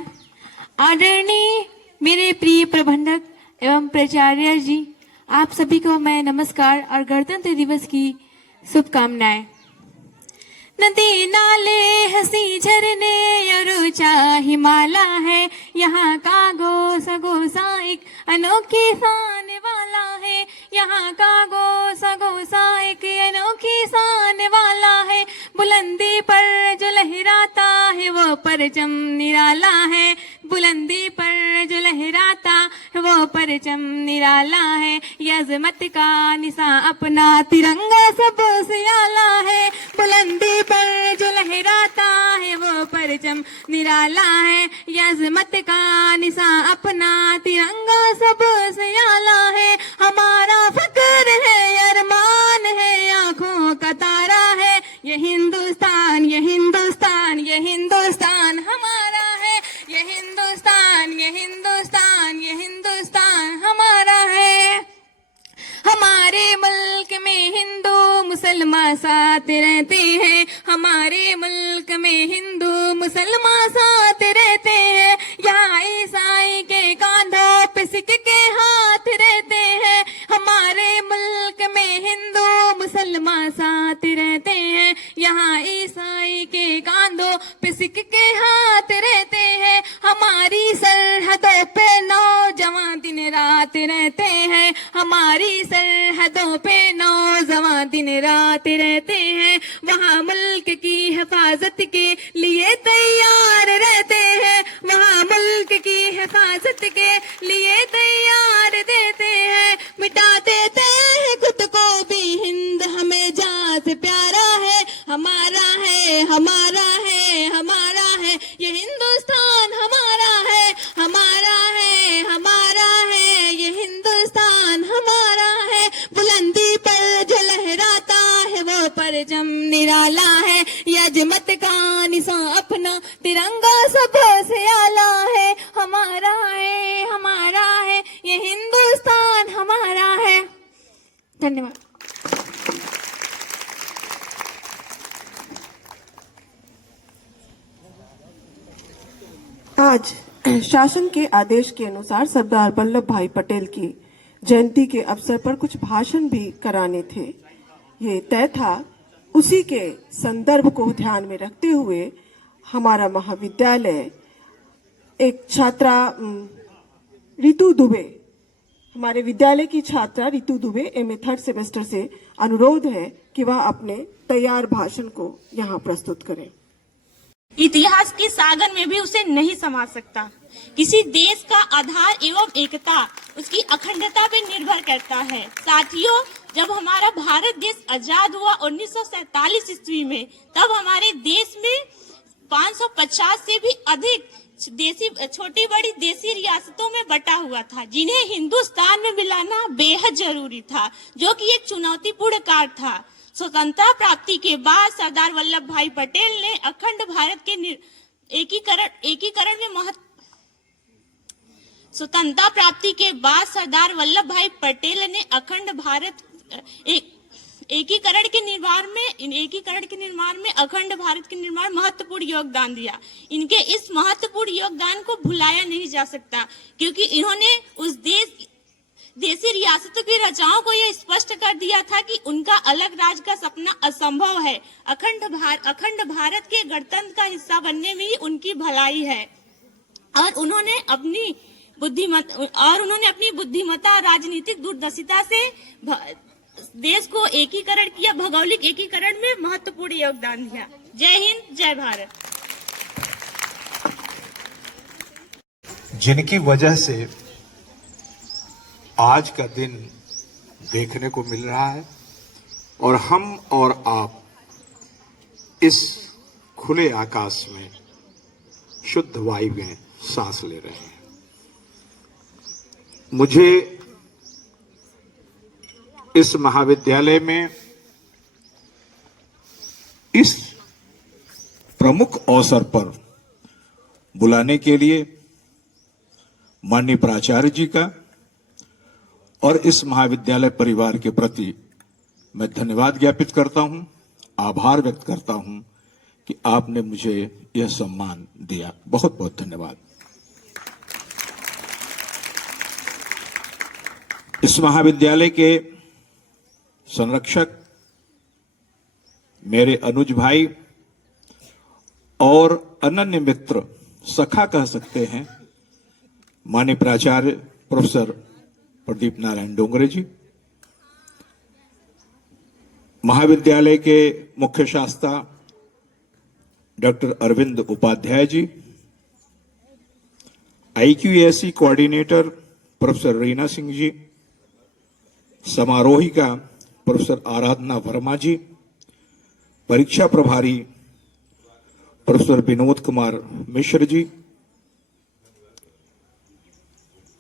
आदरणीय मेरे प्रिय प्रबंधक एवं प्राचार्य जी, आप सभी को मैं नमस्कार और गणतंत्र दिवस की शुभकामनाएं। नदी नाले हंसी झरने और ऊंचा हिमालय है, यहाँ का गोसा एक अनोखी शान वाला है, यहाँ का गोसा एक अनोखी शान वाला है। बुलंदी पर जो लहराता है वो परचम निराला है, बुलंदी पर जो लहराता है वो परचम निराला है। ये अजमत का निशा अपना तिरंगा सबसे आला है, बुलंदी पर जो लहराता है वो परचम निराला है। ये अजमत का निशा अपना तिरंगा सबसे आला है। हमारा फक्र है, अरमान है, आंखों का तारा है। ये हिंदुस्तान, ये हिंदुस्तान, ये हिंदुस्तान हमारा है। ये हिंदुस्तान, ये हिंदुस्तान, ये हिंदुस्तान हमारा है। हमारे मुल्क में हिंदू मुसलमान साथ रहते हैं, हमारे मुल्क में हिंदू मुसलमान साथ रहते हैं। यहाँ ईसाई के कांधों पे सिख के हाथ रहते हैं, हमारे मुल्क में हिंदू मुसलमान साथ रहते हैं। यहाँ ईसाई के कांधों पे सिख के हाथ रहते हैं। हमारी सरहदों पे नौजवान दिन रात रहते हैं, हमारी सरहदों पे नौजवान दिन रात रहते हैं। वहाँ मुल्क की हिफाजत के लिए तैयार रहते हैं, वहाँ मुल्क की हिफाजत के लिए तैयार देते हैं। मिटा देते हैं खुद को भी, हिंद हमें जान से प्यारा है। हमारा है, हमारा है, हमारा है, ये हिंदुस्तान हमारा है। हमारा है, हमारा है, ये हिंदुस्तान हमारा है। बुलंदी पर जो लहराता है वो परचम निराला है। ये अजमत का निशान अपना तिरंगा सबसे आला है। हमारा है, हमारा है, ये हिंदुस्तान हमारा है। धन्यवाद। 1 आज शासन के आदेश के अनुसार सरदार वल्लभ भाई पटेल की जयंती के अवसर पर कुछ भाषण भी कराने थे। ये तय था। उसी के संदर्भ को ध्यान में रखते हुए हमारा महाविद्यालय एक छात्रा रितु दुबे, हमारे विद्यालय की छात्रा Ritu Dubey MA 3rd semester से अनुरोध है कि वह अपने तैयार भाषण को यहाँ प्रस्तुत करें। इतिहास के सागर में भी उसे नहीं समा सकता। किसी देश का आधार एवं एकता उसकी अखंडता पर निर्भर करता है। साथियों, जब हमारा भारत देश आजाद हुआ 1947 ईस्वी में, तब हमारे देश में 550 से भी अधिक छोटी बड़ी देसी रियासतों में बटा हुआ था, जिन्हें हिंदुस्तान में मिलाना बेहद जरूरी था, जो कि एक चुनौतीपूर्ण कार्य था। स्वतंत्रता प्राप्ति के बाद सरदार वल्लभ भाई पटेल ने अखंड भारत के एकीकरण में स्वतंत्रता प्राप्ति के बाद सरदार वल्लभ भाई पटेल ने अखंड भारत एकीकरण के निर्माण में अखंड भारत के निर्माण महत्वपूर्ण योगदान दिया। इनके इस महत्वपूर्ण योगदान को भुलाया नहीं जा सकता, क्योंकि इन्होंने उस देसी रियासतों की रचाओं को यह स्पष्ट कर दिया था कि उनका अलग राज्य का सपना असंभव है। अखंड भारत के गणतंत्र का हिस्सा बनने में ही उनकी भलाई है। और उन्होंने अपनी बुद्धिमत्ता और राजनीतिक दूरदर्शिता से देश को एकीकरण किया, भौगोलिक एकीकरण में महत्वपूर्ण योगदान दिया। जय हिंद, जय भारत। जिनकी वजह से आज का दिन देखने को मिल रहा है और हम और आप इस खुले आकाश में शुद्ध वायु में सांस ले रहे हैं। मुझे इस महाविद्यालय में इस प्रमुख अवसर पर बुलाने के लिए माननीय प्राचार्य जी का और इस महाविद्यालय परिवार के प्रति मैं धन्यवाद ज्ञापित करता हूं, आभार व्यक्त करता हूं कि आपने मुझे यह सम्मान दिया। बहुत बहुत धन्यवाद। इस महाविद्यालय के संरक्षक मेरे अनुज भाई और अनन्य मित्र, सखा कह सकते हैं, माननीय प्राचार्य प्रोफेसर प्रदीप नारायण डोंगरे जी, महाविद्यालय के मुख्य शास्त्रा doctor Arvind Upadhyay ji, IQAC coordinator professor Reena Singh ji, समारोहिका प्रोफेसर आराधना वर्मा जी, परीक्षा प्रभारी प्रोफेसर विनोद कुमार मिश्र जी,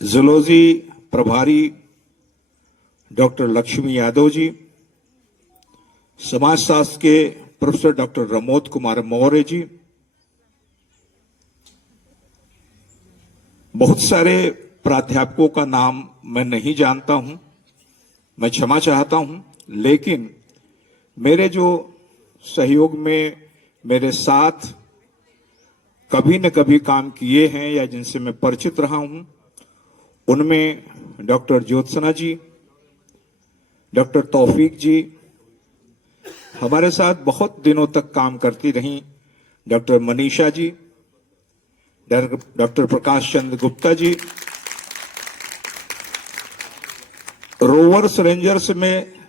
जूलॉजी प्रभारी डॉक्टर लक्ष्मी यादव जी, समाजशास्त्र के प्रोफेसर डॉक्टर रमोद कुमार मौर्य जी, बहुत सारे प्राध्यापकों का नाम मैं नहीं जानता हूं, मैं क्षमा चाहता हूं, लेकिन मेरे जो सहयोग में मेरे साथ कभी न कभी काम किए हैं या जिनसे मैं परिचित रहा हूं, उनमें डॉक्टर ज्योत्सना जी, डॉक्टर तौफीक जी, हमारे साथ बहुत दिनों तक काम करती रहीं doctor Manisha ji, doctor Prakash Chandra Gupta ji, rovers rangers में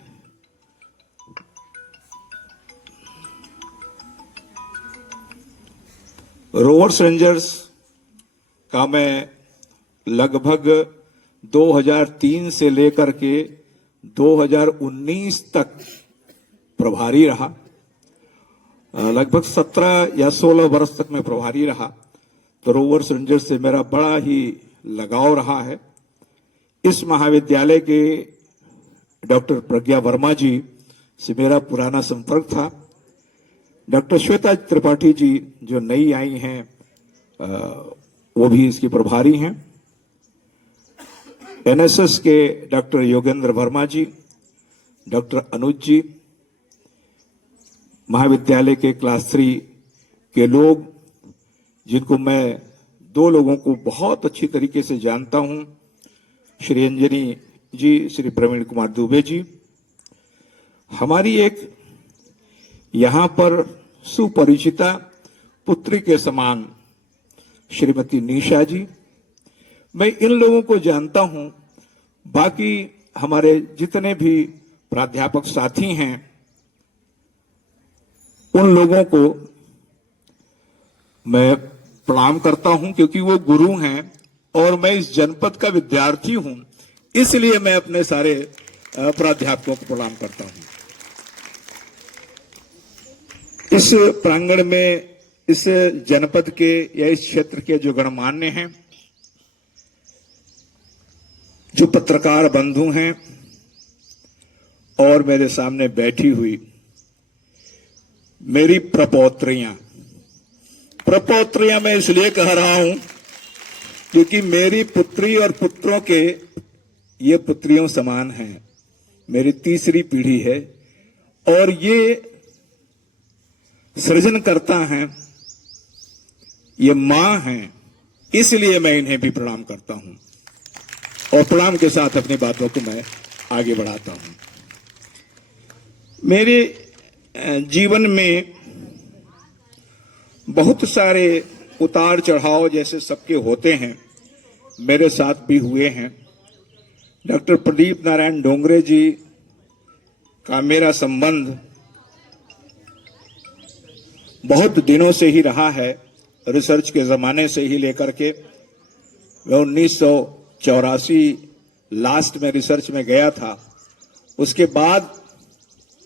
का मैं लगभग 2003 से लेकर के 2019 तक प्रभारी रहा। लगभग 17 या 16 वर्ष तक मैं प्रभारी रहा। तो रोवर्स रेंजर्स से मेरा बड़ा ही लगाव रहा है। इस महाविद्यालय के डॉक्टर प्रज्ञा वर्मा जी से मेरा पुराना संपर्क था। डॉक्टर श्वेता त्रिपाठी जी जो नई आई हैं, वो भी इसकी प्रभारी हैं। NSS के डॉक्टर योगेंद्र वर्मा जी, डॉक्टर अनुज जी, महाविद्यालय के क्लास 3 के लोग जिनको मैं दो लोगों को बहुत अच्छी तरीके से जानता हूं, श्री अंजनी जी, श्री प्रवीण कुमार दुबे जी। हमारी एक यहां पर सुपरिचिता पुत्री के समान श्रीमती निशा जी, मैं इन लोगों को जानता हूं। बाकी हमारे जितने भी प्राध्यापक साथी हैं, उन लोगों को मैं प्रणाम करता हूं, क्योंकि वो गुरु हैं और मैं इस जनपद का विद्यार्थी हूं, इसलिए मैं अपने सारे प्राध्यापकों को प्रणाम करता हूं। इस प्रांगण में इस जनपद के या इस क्षेत्र के जो गणमान्य हैं, जो पत्रकार बंधु हैं और मेरे सामने बैठी हुई मेरी प्रपौत्रियां मैं इसलिए कह रहा हूं क्योंकि मेरी पुत्री और पुत्रों के ये पुत्रियों समान हैं। मेरी तीसरी पीढ़ी है और ये सृजनकर्ता हैं, ये मां हैं, इसलिए मैं इन्हें भी प्रणाम करता हूं और प्रणाम के साथ अपनी बातों को मैं आगे बढ़ाता हूं। मेरे जीवन में बहुत सारे उतार चढ़ाव जैसे सबके होते हैं, मेरे साथ भी हुए हैं। डॉक्टर प्रदीप नारायण डोंगरे जी का मेरा संबंध बहुत दिनों से ही रहा है, रिसर्च के जमाने से ही लेकर के। मैं 1984 लास्ट में रिसर्च में गया था, उसके बाद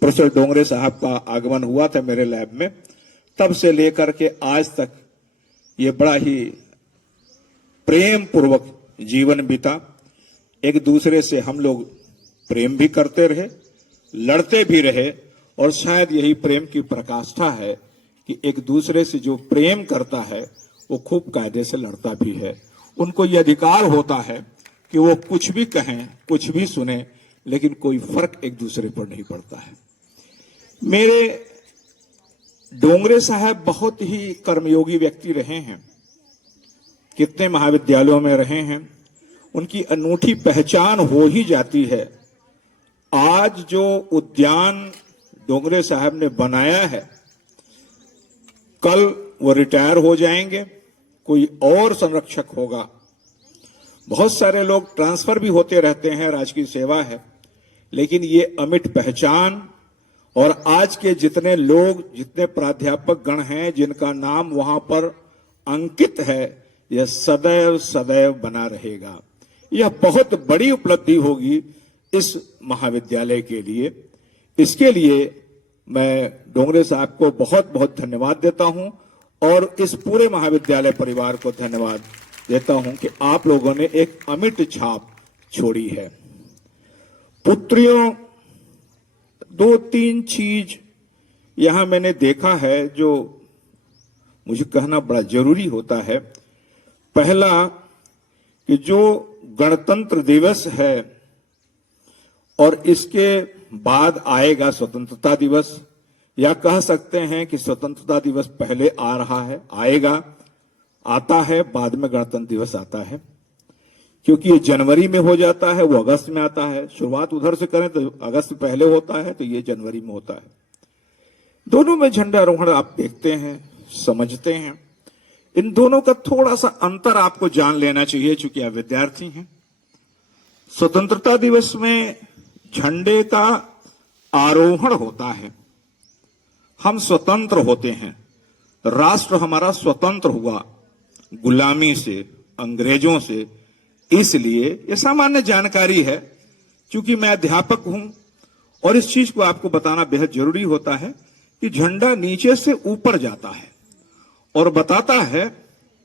प्रोफेसर डोंगरे साहब का आगमन हुआ था मेरे लैब में। तब से लेकर के आज तक ये बड़ा ही प्रेम पूर्वक जीवन बीता। एक दूसरे से हम लोग प्रेम भी करते रहे, लड़ते भी रहे, और शायद यही प्रेम की प्रकाष्ठा है कि एक दूसरे से जो प्रेम करता है वो खूब कायदे से लड़ता भी है। उनको यह अधिकार होता है कि वो कुछ भी कहें, कुछ भी सुने, लेकिन कोई फर्क एक दूसरे पर नहीं पड़ता है। मेरे डोंगरे साहब बहुत ही कर्मयोगी व्यक्ति रहे हैं, कितने महाविद्यालयों में रहे हैं, उनकी अनूठी पहचान हो ही जाती है। आज जो उद्यान डोंगरे साहब ने बनाया है, कल वो रिटायर हो जाएंगे, कोई और संरक्षक होगा। बहुत सारे लोग ट्रांसफर भी होते रहते हैं, राजकीय सेवा है, लेकिन ये अमिट पहचान और आज के जितने लोग, जितने प्राध्यापक गण हैं जिनका नाम वहां पर अंकित है, यह सदैव सदैव बना रहेगा। यह बहुत बड़ी उपलब्धि होगी इस महाविद्यालय के लिए। इसके लिए मैं डोंगरे साहब को बहुत बहुत धन्यवाद देता हूं और इस पूरे महाविद्यालय परिवार को धन्यवाद देता हूं कि आप लोगों ने एक अमिट छाप छोड़ी है। पुत्रियों, 2-3 चीज यहां मैंने देखा है जो मुझे कहना बड़ा जरूरी होता है। पहला कि जो गणतंत्र दिवस है और इसके बाद आएगा स्वतंत्रता दिवस, या कह सकते हैं कि स्वतंत्रता दिवस पहले आ रहा है, आएगा, आता है, बाद में गणतंत्र दिवस आता है, क्योंकि ये जनवरी में हो जाता है, वो अगस्त में आता है। शुरुआत उधर से करें तो अगस्त पहले होता है, तो ये जनवरी में होता है। दोनों में झंडारोहण आप देखते हैं, समझते हैं। इन दोनों का थोड़ा सा अंतर आपको जान लेना चाहिए, चूंकि आप विद्यार्थी हैं। स्वतंत्रता दिवस में झंडे का आरोहण होता है, हम स्वतंत्र होते हैं, राष्ट्र हमारा स्वतंत्र हुआ गुलामी से, अंग्रेजों से। इसलिए ये सामान्य जानकारी है, क्योंकि मैं अध्यापक हूं और इस चीज को आपको बताना बेहद जरूरी होता है कि झंडा नीचे से ऊपर जाता है और बताता है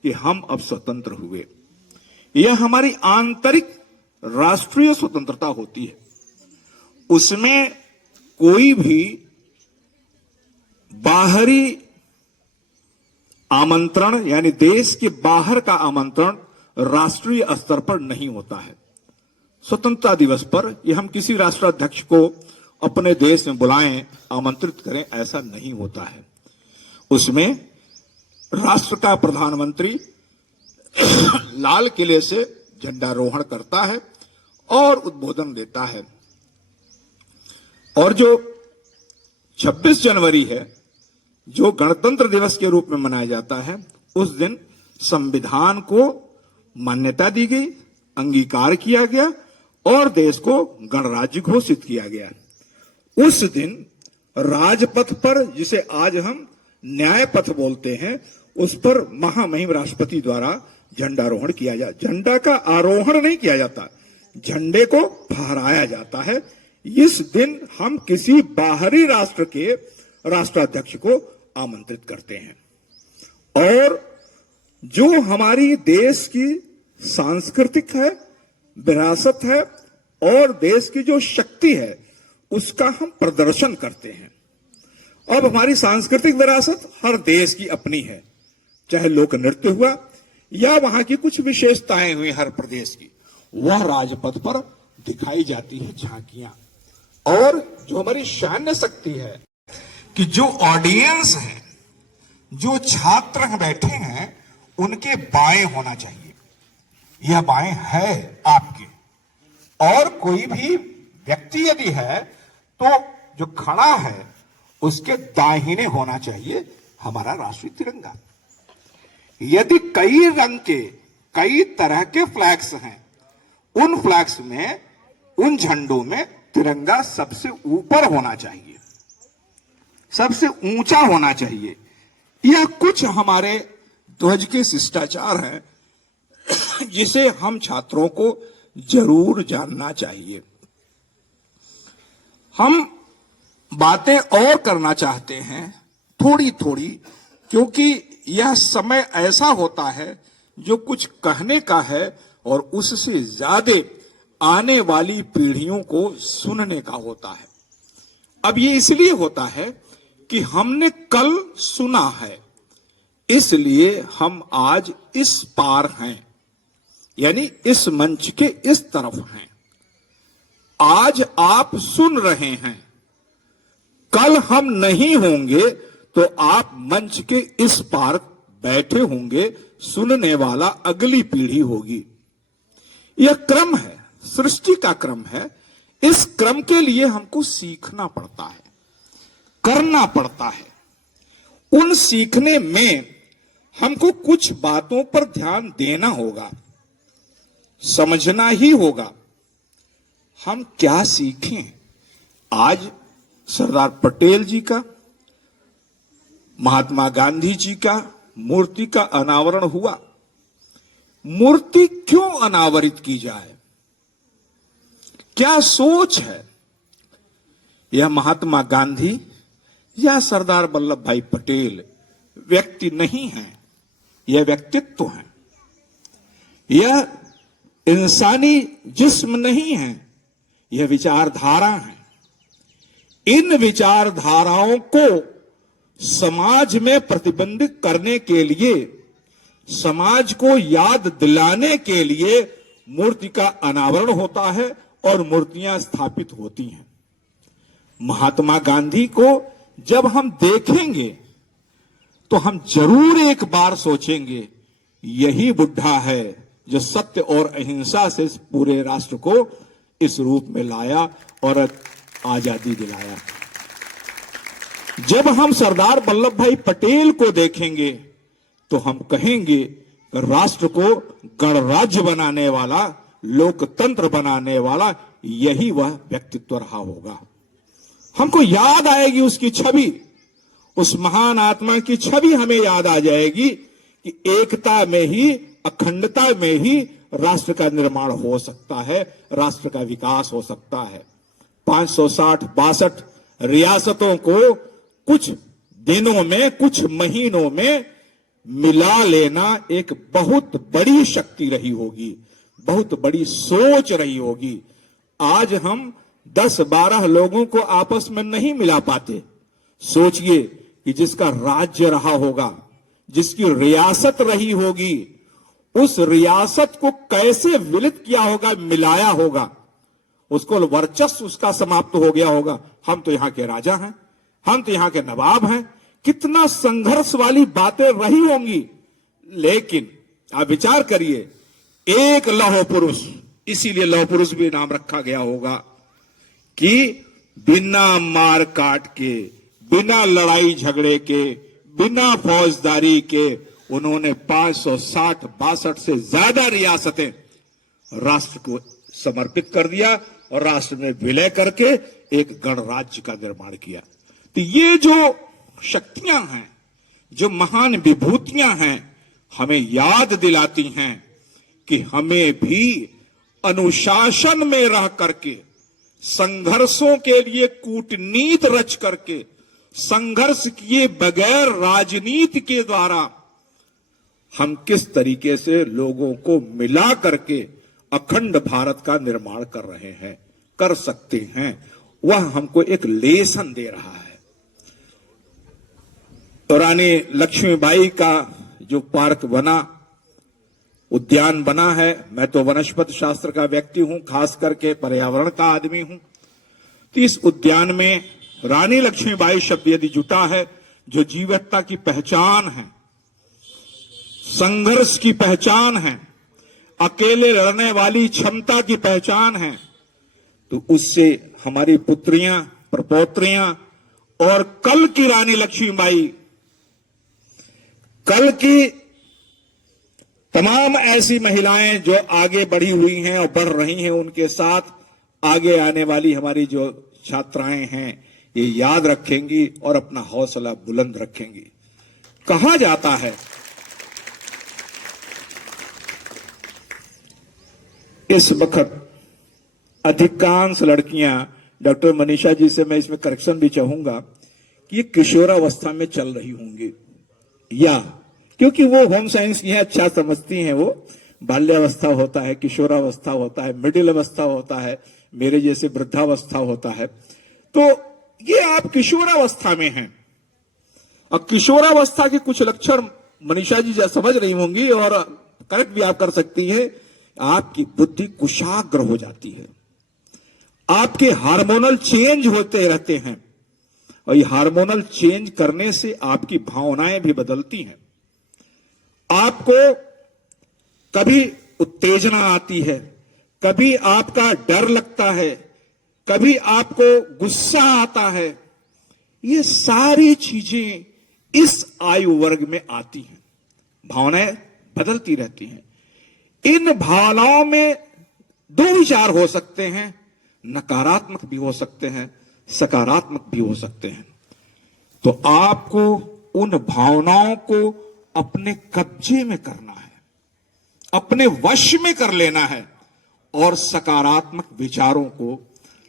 कि हम अब स्वतंत्र हुए। यह हमारी आंतरिक राष्ट्रीय स्वतंत्रता होती है। उसमें कोई भी बाहरी आमंत्रण, यानी देश के बाहर का आमंत्रण राष्ट्रीय स्तर पर नहीं होता है। स्वतंत्रता दिवस पर यह हम किसी राष्ट्राध्यक्ष को अपने देश में बुलाएं, आमंत्रित करें, ऐसा नहीं होता है। उसमें राष्ट्र का प्रधानमंत्री लाल किले से झंडारोहण करता है और उद्बोधन देता है। और जो 26 जनवरी है, जो गणतंत्र दिवस के रूप में मनाया जाता है, उस दिन संविधान को मान्यता दी गई, अंगीकार किया गया और देश को गणराज्य घोषित किया गया। उस दिन राजपथ पर, जिसे आज हम न्याय पथ बोलते हैं, उस पर महामहिम राष्ट्रपति द्वारा झंडारोहण किया जाता। झंडा का आरोहण नहीं किया जाता, झंडे को फहराया जाता है। इस दिन हम किसी बाहरी राष्ट्र के राष्ट्राध्यक्ष को आमंत्रित करते हैं और जो हमारी देश की सांस्कृतिक है, विरासत है और देश की जो शक्ति है, उसका हम प्रदर्शन करते हैं। अब हमारी सांस्कृतिक विरासत हर देश की अपनी है, चाहे लोक नृत्य हुआ या वहां की कुछ विशेषताएं हुई हर प्रदेश की, वह राजपथ पर दिखाई जाती है झांकियां। और जो हमारी सैन्य शक्ति है कि जो ऑडियंस है, जो छात्र बैठे हैं, उनके बाएं होना चाहिए। यह बाएं है आपके, और कोई भी व्यक्ति यदि है तो जो खड़ा है उसके दाहिने होना चाहिए हमारा राष्ट्रीय तिरंगा। यदि कई रंग के, कई तरह के फ्लैग्स हैं, उन फ्लैग्स में, उन झंडों में तिरंगा सबसे ऊपर होना चाहिए, सबसे ऊंचा होना चाहिए। यह कुछ हमारे ध्वज के शिष्टाचार हैं जिसे हम छात्रों को जरूर जानना चाहिए। हम बातें और करना चाहते हैं थोड़ी थोड़ी, क्योंकि यह समय ऐसा होता है जो कुछ कहने का है और उससे ज्यादा आने वाली पीढ़ियों को सुनने का होता है। अब ये इसलिए होता है कि हमने कल सुना है, इसलिए हम आज इस पार हैं, यानी इस मंच के इस तरफ हैं। आज आप सुन रहे हैं, कल हम नहीं होंगे तो आप मंच के इस पार बैठे होंगे, सुनने वाला अगली पीढ़ी होगी। यह क्रम है, सृष्टि का क्रम है। इस क्रम के लिए हमको सीखना पड़ता है, करना पड़ता है। उन सीखने में हमको कुछ बातों पर ध्यान देना होगा, समझना ही होगा। हम क्या सीखें? आज सरदार पटेल जी का, महात्मा गांधी जी का मूर्ति का अनावरण हुआ। मूर्ति क्यों अनावरित की जाए? क्या सोच है? यह महात्मा गांधी या सरदार वल्लभ भाई पटेल व्यक्ति नहीं है, यह व्यक्तित्व है। यह इंसानी जिस्म नहीं है, यह विचारधारा है। इन विचारधाराओं को समाज में प्रतिबिंबित करने के लिए, समाज को याद दिलाने के लिए मूर्ति का अनावरण होता है और मूर्तियां स्थापित होती हैं। महात्मा गांधी को जब हम देखेंगे तो हम जरूर एक बार सोचेंगे, यही बुढ़ा है जो सत्य और अहिंसा से इस पूरे राष्ट्र को इस रूप में लाया और आजादी दिलाया। जब हम सरदार वल्लभ भाई पटेल को देखेंगे तो हम कहेंगे राष्ट्र को गणराज्य बनाने वाला, लोकतंत्र बनाने वाला यही वह व्यक्तित्व रहा होगा। हमको याद आएगी उसकी छवि, उस महान आत्मा की छवि हमें याद आ जाएगी कि एकता में ही, अखंडता में ही राष्ट्र का निर्माण हो सकता है, राष्ट्र का विकास हो सकता है। 560-62 रियासतों को कुछ दिनों में, कुछ महीनों में मिला लेना एक बहुत बड़ी शक्ति रही होगी, बहुत बड़ी सोच रही होगी। आज हम 10-12 लोगों को आपस में नहीं मिला पाते। सोचिए कि जिसका राज्य रहा होगा, जिसकी रियासत रही होगी, उस रियासत को कैसे विलित किया होगा, मिलाया होगा, उसको वर्चस्व उसका समाप्त हो गया होगा। हम तो यहां के राजा हैं, हम तो यहां के नवाब हैं। कितना संघर्ष वाली बातें रही होंगी, लेकिन आप विचार करिए, एक लौह पुरुष, इसीलिए लौह पुरुष भी नाम रखा गया होगा कि बिना मार काट के, बिना लड़ाई झगड़े के, बिना फौजदारी के उन्होंने 562 से ज्यादा रियासतें राष्ट्र को समर्पित कर दिया और राष्ट्र में विलय करके एक गणराज्य का निर्माण किया। तो ये जो शक्तियां हैं, जो महान विभूतियां हैं, हमें याद दिलाती हैं कि हमें भी अनुशासन में रह करके, संघर्षों के लिए कूटनीति रच करके, संघर्ष किए बगैर राजनीति के द्वारा हम किस तरीके से लोगों को मिला करके अखंड भारत का निर्माण कर रहे हैं, कर सकते हैं, वह हमको एक लेसन दे रहा है। तो रानी लक्ष्मीबाई का जो पार्क बना, उद्यान बना है, मैं तो वनस्पति शास्त्र का व्यक्ति हूं, खास करके पर्यावरण का आदमी हूं, तो इस उद्यान में रानी लक्ष्मीबाई शब्द यदि जुटा है, जो जीवत्ता की पहचान है, संघर्ष की पहचान है, अकेले लड़ने वाली क्षमता की पहचान है, तो उससे हमारी पुत्रियां, प्रपौत्रियां और कल की रानी लक्ष्मीबाई, कल की तमाम ऐसी महिलाएं जो आगे बढ़ी हुई हैं और बढ़ रही हैं, उनके साथ आगे आने वाली हमारी जो छात्राएं हैं, ये याद रखेंगी और अपना हौसला बुलंद रखेंगी। कहा जाता है इस वक्त अधिकांश लड़कियां, डॉक्टर मनीषा जी से मैं इसमें करेक्शन भी चाहूंगा कि ये किशोरावस्था में चल रही होंगी, या क्योंकि वो होम साइंस की है, अच्छा समझती हैं, वो बाल्यावस्था होता है, किशोरावस्था होता है, मिडिल अवस्था होता है, मेरे जैसे वृद्धावस्था होता है। तो ये आप किशोरावस्था में हैं, और किशोरावस्था के कुछ लक्षण मनीषा जी समझ रही होंगी और करेक्ट भी आप कर सकती हैं। आपकी बुद्धि कुशाग्र हो जाती है, आपके हार्मोनल चेंज होते रहते हैं, और ये हार्मोनल चेंज करने से आपकी भावनाएं भी बदलती हैं। आपको कभी उत्तेजना आती है, कभी आपका डर लगता है, कभी आपको गुस्सा आता है। ये सारी चीजें इस आयु वर्ग में आती हैं, भावनाएं बदलती रहती हैं। इन भावनाओं में दो विचार हो सकते हैं, नकारात्मक भी हो सकते हैं, सकारात्मक भी हो सकते हैं। तो आपको उन भावनाओं को अपने कब्जे में करना है, अपने वश में कर लेना है, और सकारात्मक विचारों को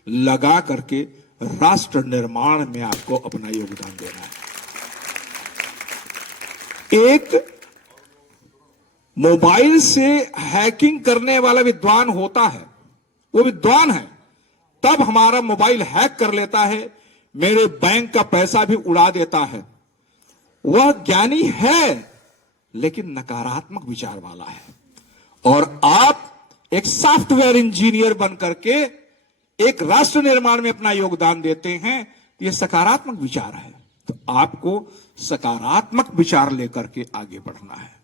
लगा करके राष्ट्र निर्माण में आपको अपना योगदान देना है। एक मोबाइल से हैकिंग करने वाला विद्वान होता है, वो विद्वान है, तब हमारा मोबाइल हैक कर लेता है, मेरे बैंक का पैसा भी उड़ा देता है। वह ज्ञानी है लेकिन नकारात्मक विचार वाला है। और आप एक सॉफ्टवेयर इंजीनियर बन करके एक राष्ट्र निर्माण में अपना योगदान देते हैं, तो यह सकारात्मक विचार है। तो आपको सकारात्मक विचार लेकर के आगे बढ़ना है।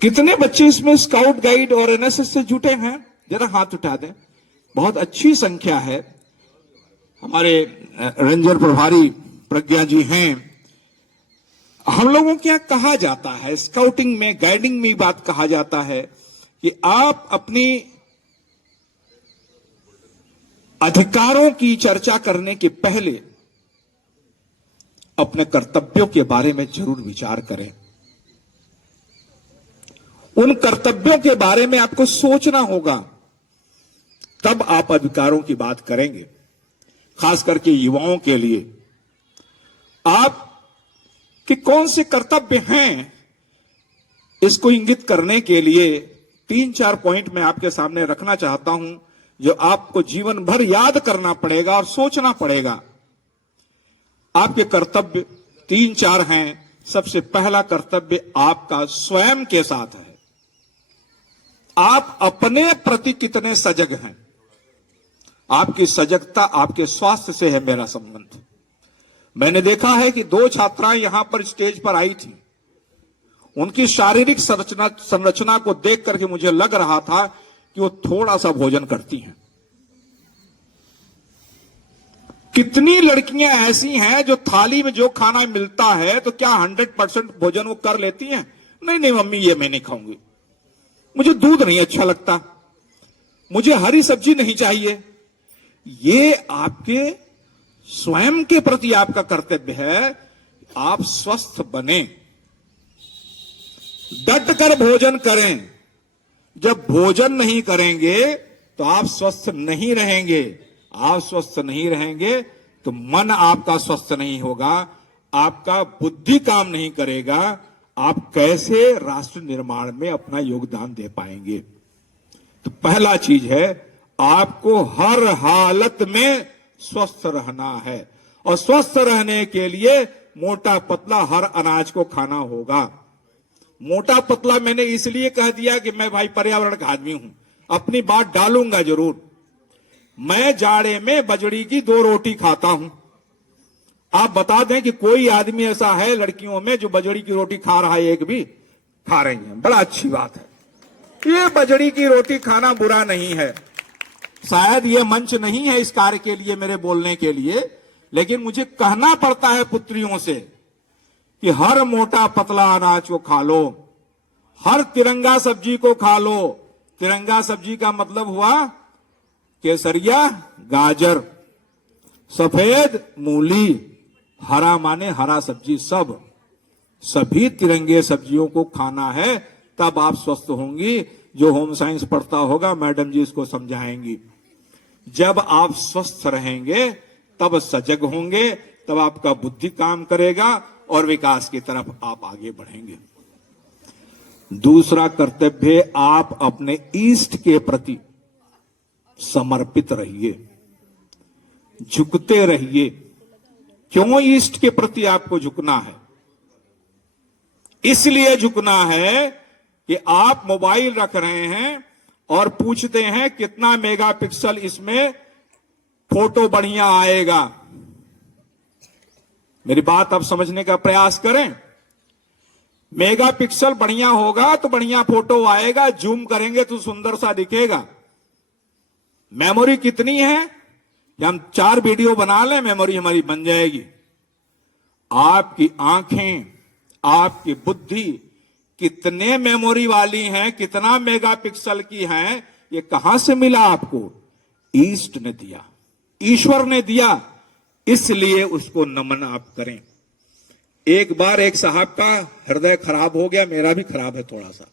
कितने बच्चे इसमें स्काउट गाइड और एनएसएस से जुटे हैं? जरा हाथ उठा दें। बहुत अच्छी संख्या है। हमारे रेंजर प्रभारी प्रज्ञा जी हैं। हम लोगों के यहां कहा जाता है, स्काउटिंग में, गाइडिंग में बात कहा जाता है कि आप अपनी अधिकारों की चर्चा करने के पहले अपने कर्तव्यों के बारे में जरूर विचार करें। उन कर्तव्यों के बारे में आपको सोचना होगा, तब आप अधिकारों की बात करेंगे। खास करके युवाओं के लिए आप कि कौन से कर्तव्य हैं, इसको इंगित करने के लिए 3-4 पॉइंट मैं आपके सामने रखना चाहता हूं, जो आपको जीवन भर याद करना पड़ेगा और सोचना पड़ेगा। आपके कर्तव्य 3-4 हैं। सबसे पहला कर्तव्य आपका स्वयं के साथ है। आप अपने प्रति कितने सजग हैं? आपकी सजगता आपके स्वास्थ्य से है मेरा संबंध। मैंने देखा है कि 2 छात्राएं यहां पर स्टेज पर आई थी, उनकी शारीरिक संरचना को देख करके मुझे लग रहा था कि वो थोड़ा सा भोजन करती हैं। कितनी लड़कियां ऐसी हैं जो थाली में जो खाना मिलता है तो क्या 100% भोजन वो कर लेती हैं? नहीं नहीं मम्मी, ये मैं नहीं खाऊंगी, मुझे दूध नहीं अच्छा लगता, मुझे हरी सब्जी नहीं चाहिए। ये आपके स्वयं के प्रति आपका कर्तव्य है। आप स्वस्थ बने, डट कर भोजन करें। जब भोजन नहीं करेंगे तो आप स्वस्थ नहीं रहेंगे। आप स्वस्थ नहीं रहेंगे तो मन आपका स्वस्थ नहीं होगा, आपका बुद्धि काम नहीं करेगा। आप कैसे राष्ट्र निर्माण में अपना योगदान दे पाएंगे? तो पहला चीज है, आपको हर हालत में स्वस्थ रहना है, और स्वस्थ रहने के लिए मोटा पतला हर अनाज को खाना होगा। मोटा पतला मैंने इसलिए कह दिया कि मैं भाई पर्यावरण का आदमी हूं, अपनी बात डालूंगा जरूर। मैं जाड़े में बजड़ी की 2 रोटी खाता हूं। आप बता दें कि कोई आदमी ऐसा है लड़कियों में जो बजड़ी की रोटी खा रहा है? एक भी खा रही है, बड़ा अच्छी बात है। ये बजड़ी की रोटी खाना बुरा नहीं है। शायद ये मंच नहीं है इस कार्य के लिए, मेरे बोलने के लिए, लेकिन मुझे कहना पड़ता है पुत्रियों से कि हर मोटा पतला अनाज को खा लो, हर तिरंगा सब्जी को खा लो। तिरंगा सब्जी का मतलब हुआ केसरिया गाजर, सफेद मूली, हरा माने हरा सब्जी, सभी तिरंगे सब्जियों को खाना है, तब आप स्वस्थ होंगी। जो होम साइंस पढ़ता होगा मैडम जी इसको समझाएंगी। जब आप स्वस्थ रहेंगे तब सजग होंगे, तब आपका बुद्धि काम करेगा और विकास की तरफ आप आगे बढ़ेंगे। दूसरा कर्तव्य, आप अपने ईष्ट के प्रति समर्पित रहिए, झुकते रहिए। क्यों ईष्ट के प्रति आपको झुकना है? इसलिए झुकना है कि आप मोबाइल रख रहे हैं और पूछते हैं कितना मेगापिक्सल इसमें फोटो बढ़िया आएगा। मेरी बात आप समझने का प्रयास करें। मेगापिक्सल बढ़िया होगा तो बढ़िया फोटो आएगा, जूम करेंगे तो सुंदर सा दिखेगा। मेमोरी कितनी है कि हम 4 वीडियो बना लें, मेमोरी हमारी बन जाएगी। आपकी आंखें, आपकी बुद्धि कितने मेमोरी वाली हैं, कितना मेगापिक्सल की हैं, ये कहां से मिला आपको? ईष्ट ने दिया, ईश्वर ने दिया, इसलिए उसको नमन आप करें। एक बार एक साहब का हृदय खराब हो गया, मेरा भी खराब है थोड़ा सा,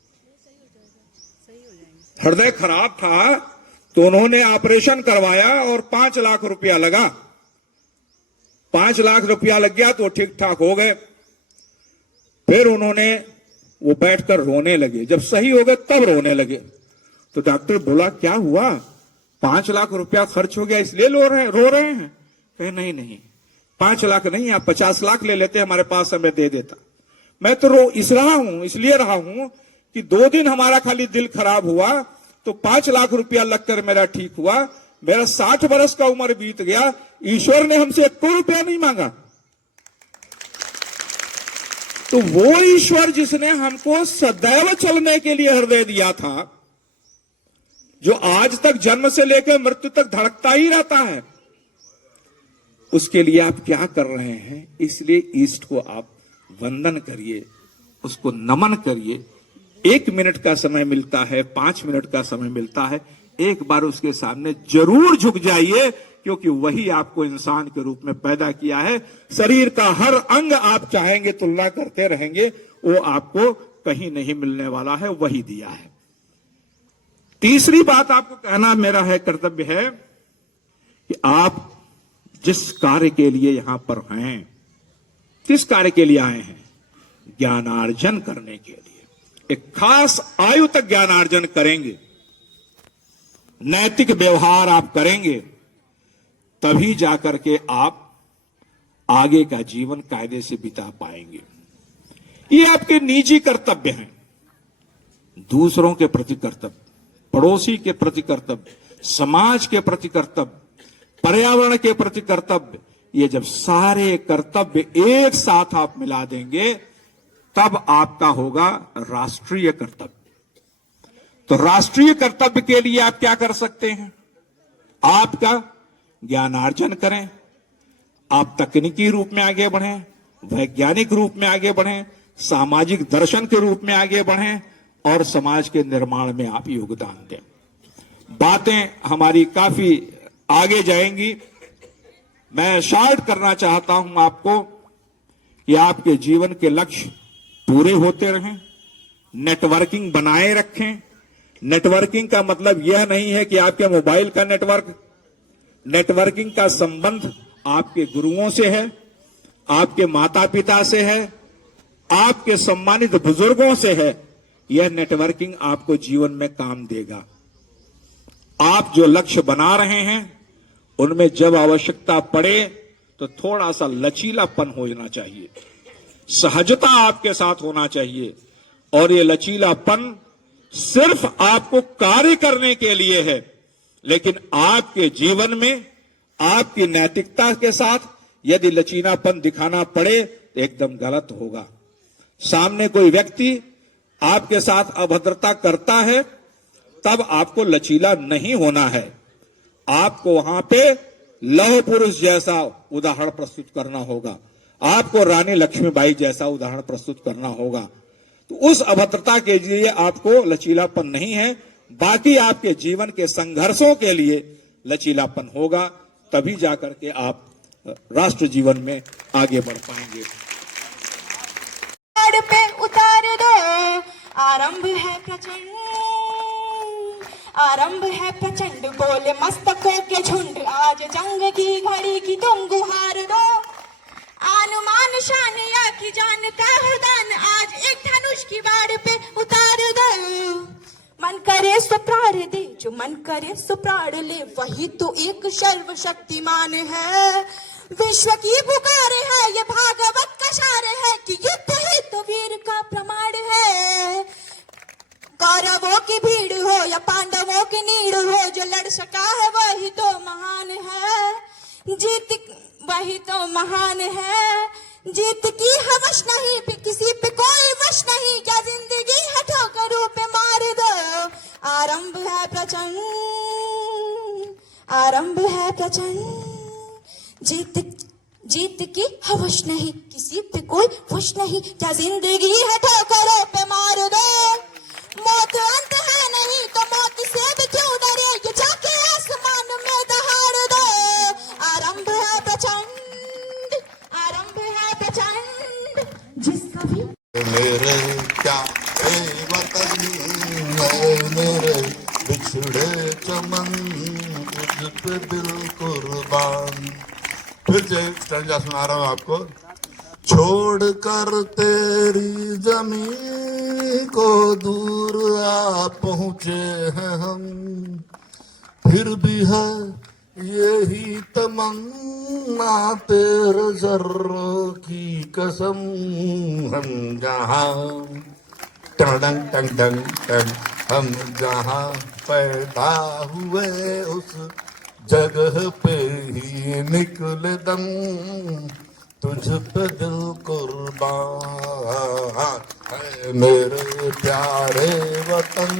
हृदय खराब था तो उन्होंने ऑपरेशन करवाया और 5 लाख रुपया लगा। 5 लाख रुपया लग गया तो ठीक ठाक हो गए। फिर उन्होंने वो बैठकर रोने लगे, जब सही हो गए तब रोने लगे। तो डॉक्टर बोला क्या हुआ? 5 लाख रुपया खर्च हो गया इसलिए रो रहे हैं? कहे नहीं 5 लाख नहीं, आप 50 लाख ले लेते, हमारे पास हमें दे देता। मैं तो इसलिए रहा हूं कि 2 दिन हमारा खाली दिल खराब हुआ तो 5 लाख रुपया लगकर मेरा ठीक हुआ। मेरा 60 वर्ष का उम्र बीत गया, ईश्वर ने हमसे 1 रुपया नहीं मांगा। तो वो ईश्वर जिसने हमको सदैव चलने के लिए हृदय दिया था, जो आज तक जन्म से लेकर मृत्यु तक धड़कता ही रहता है, उसके लिए आप क्या कर रहे हैं? इसलिए ईष्ट को आप वंदन करिए, उसको नमन करिए। 1 मिनट का समय मिलता है, 5 मिनट का समय मिलता है, एक बार उसके सामने जरूर झुक जाइए, क्योंकि वही आपको इंसान के रूप में पैदा किया है। शरीर का हर अंग आप चाहेंगे तुलना करते रहेंगे, वो आपको कहीं नहीं मिलने वाला है, वही दिया है। तीसरी बात आपको कहना मेरा है, कर्तव्य है कि आप जिस कार्य के लिए यहां पर हैं, किस कार्य के लिए आए हैं? ज्ञानार्जन करने के लिए। एक खास आयु तक ज्ञानार्जन करेंगे, नैतिक व्यवहार आप करेंगे, तभी जाकर के आप आगे का जीवन कायदे से बिता पाएंगे। ये आपके निजी कर्तव्य हैं। दूसरों के प्रति कर्तव्य, पड़ोसी के प्रति कर्तव्य, समाज के प्रति कर्तव्य, पर्यावरण के प्रति कर्तव्य, ये जब सारे कर्तव्य एक साथ आप मिला देंगे तब आपका होगा राष्ट्रीय कर्तव्य। तो राष्ट्रीय कर्तव्य के लिए आप क्या कर सकते हैं? आपका ज्ञानार्जन करें, आप तकनीकी रूप में आगे बढ़ें, वैज्ञानिक रूप में आगे बढ़ें, सामाजिक दर्शन के रूप में आगे बढ़ें और समाज के निर्माण में आप योगदान दें। बातें हमारी काफी आगे जाएंगी। मैं शार्ट करना चाहता हूं आपको कि आपके जीवन के लक्ष्य पूरे होते रहें, नेटवर्किंग बनाए रखें। नेटवर्किंग का मतलब यह नहीं है कि आपके मोबाइल का नेटवर्क, नेटवर्किंग का संबंध आपके गुरुओं से है, आपके माता पिता से है, आपके सम्मानित बुजुर्गों से है। यह नेटवर्किंग आपको जीवन में काम देगा। आप जो लक्ष्य बना रहे हैं उनमें जब आवश्यकता पड़े तो थोड़ा सा लचीलापन होना चाहिए, सहजता आपके साथ होना चाहिए। और ये लचीलापन सिर्फ आपको कार्य करने के लिए है, लेकिन आपके जीवन में आपकी नैतिकता के साथ यदि लचीलापन दिखाना पड़े तो एकदम गलत होगा। सामने कोई व्यक्ति आपके साथ अभद्रता करता है तब आपको लचीला नहीं होना है, आपको वहां पे लौह पुरुष जैसा उदाहरण प्रस्तुत करना होगा, आपको रानी लक्ष्मीबाई जैसा उदाहरण प्रस्तुत करना होगा। तो उस अभद्रता के लिए आपको लचीलापन नहीं है, बाकी आपके जीवन के संघर्षों के लिए लचीलापन होगा, तभी जाकर के आप राष्ट्र जीवन में आगे बढ़ पाएंगे। पे उतार दो, आरंभ है प्रचंड, आरंभ है प्रचंड, बोले मस्तकों के झुंड, आज जंग की घड़ी की तुम गुहार दो, आनुमान शान या की जान का हुदान, आज एक धनुष की बाड़ पे उतार दो। मन करे सो प्राण दे, जो मन करे सो प्राण ले, वही तो एक सर्वशक्तिमान है। विश्व की पुकार है, ये भागवत का शार है कि युद्ध ही तो वीर का प्रमाण है। कौरवों की भीड़ हो या पांडवों की नीड़ हो, जो लड़ सका है वही तो महान है। जीत वही तो महान है, जीत की हवस नहीं, किसी पे कोई वश नहीं, क्या जिंदगी है ठोकरों पे मार दो। आरंभ है प्रचंड, आरंभ है प्रचंड, जीत की हवस नहीं, किसी पे कोई वश नहीं, क्या जिंदगी है ठोकरों पे मार दो। मौत अंत है नहीं तो मौत से भी क्यों डरे, ये जाके आसमान में दहाड़ दो। आरंभ है प्रचंड, आरंभ है प्रचंड, जिसका भी मेरे प्यारे वतन है, मेरे बिछड़े चमन, तुझ पे दिल कुर्बान। फिर से स्टैंजा सुना रहा हूँ आपको। छोड़ कर तेरी जमीन को दूर आ पहुँचे हैं हम, फिर भी है यही तमन्ना तेरे जर्रों की कसम, हम जहाँ टंग टंग टंग टंग, हम जहाँ पैदा हुए उस जगह पे ही निकले दम, तुझ पे दिल कुर्बान है। मेरे प्यारे वतन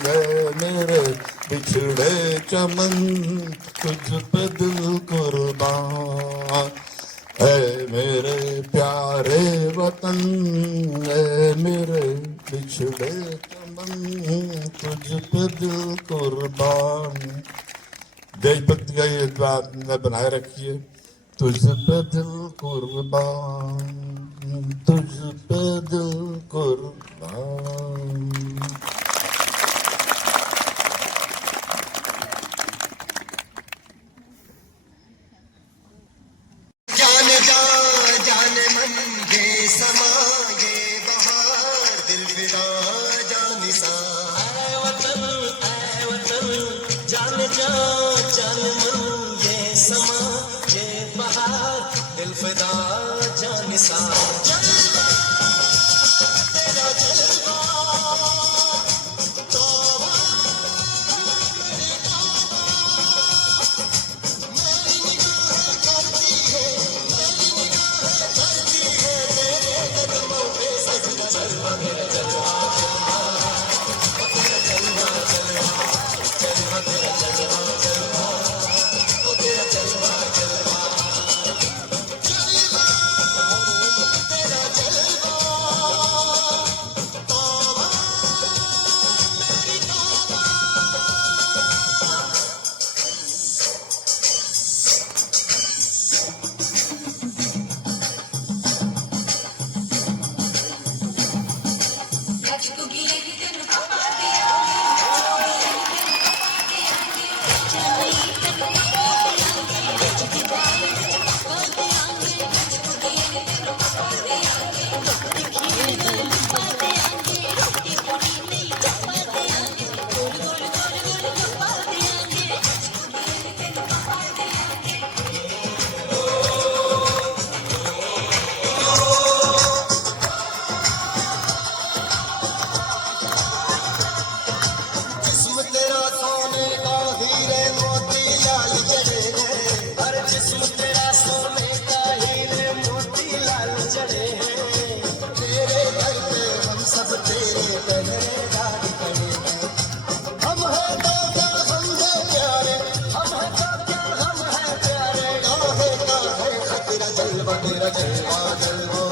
है, मेरे बिछड़े चमन, तुझ पे दिल कुर्बान है। मेरे प्यारे वतन है, मेरे बिछड़े चमन, तुझ पे दिल कुर्बान। देशभक्ति का ये बात बनाए रखिए। तुझ पे दिल कुर्बान, तुझ पे दिल कुर्बान। जाने जा जाने मन ये समा ये बहार, दिल फिदा जाने सा, ऐ वतन जाने जा जाने मन ये समा ये बहार, दिल फिदा जाने सा। जज्बा तेरा जज्बा, तौबा मेरी तौबा, मेरी निगाह करती है, मेरी निगाह करती है तेरे कदमों पे जिस्म तेरा सोने का हीरे मोती लाल जड़े हैं, हर जिस्म तेरा सोने का हीरे मोती लाल जड़े हैं। तेरे घर पे हम सब तेरे पहरेदार खड़े हैं। हम हैं तो क्या हम हैं प्यारे, हम हैं तो क्या हम हैं प्यारे। गाहे का है तेरा जलवा, तेरा जलवा जलवा,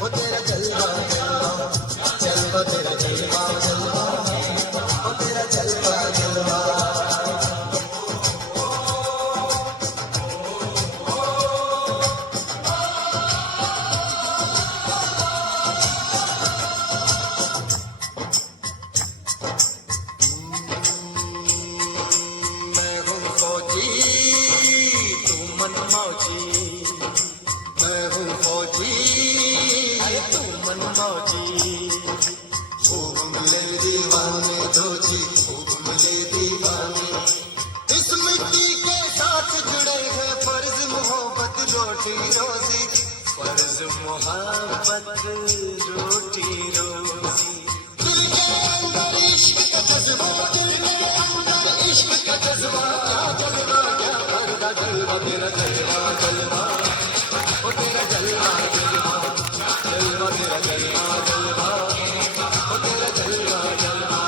वो तेरा जलवा जलवा जलवा, तेरा जलवा जलवा, वो तेरा जलवा जलवा। मैं हूँ फौजी तू मनमौजी, मैं हूँ फौजी तू मनमौजी। खूब मिले दीवाने दो जी, खूब मिले दीवाने। इस मिट्टी के साथ जुड़े हैं फर्ज मोहब्बत रोटी रोजी, फर्ज मोहब्बत रोटी रोजी। दिल के अंदर इश्क का जज्बा, दिल के अंदर इश्क का जज्बा। क्या जलवा क्या भरदा जलवा, तेरा जलवा जलवा, ओ तेरा जलवा जलवा जलवा, तेरा जलवा जलवा, ओ तेरा जलवा जलवा।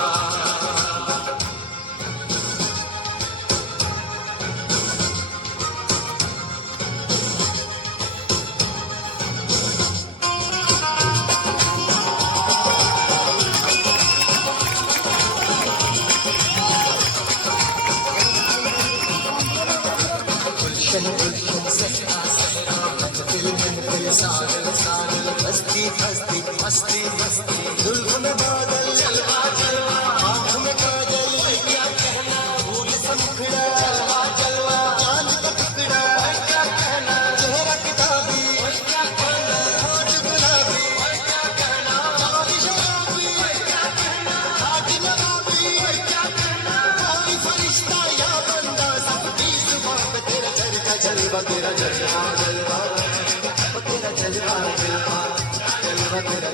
गुलशन गुलशन सहरा सहरा, महफिल महफिल सागल सागल, मस्ती मस्ती मस्ती मस्ती। जुल्फ में बादल जलवा जलवा, आँख में काजल क्या कहना, फूल सा मुखड़ा जलवा जलवा, चांद का टुकड़ा क्या कहना, चेहरा किताबी क्या कहना, होठ गुलाबी क्या कहना, चांद शराबी क्या कहना, हाथ नवाबी क्या कहना। कोई फरिश्ता या बंदा सबकी जुबान पे तेरा चरका जलवा, तेरा जलवा जलवा, ओ तेरा जलवा जलवा जलवा, तेरा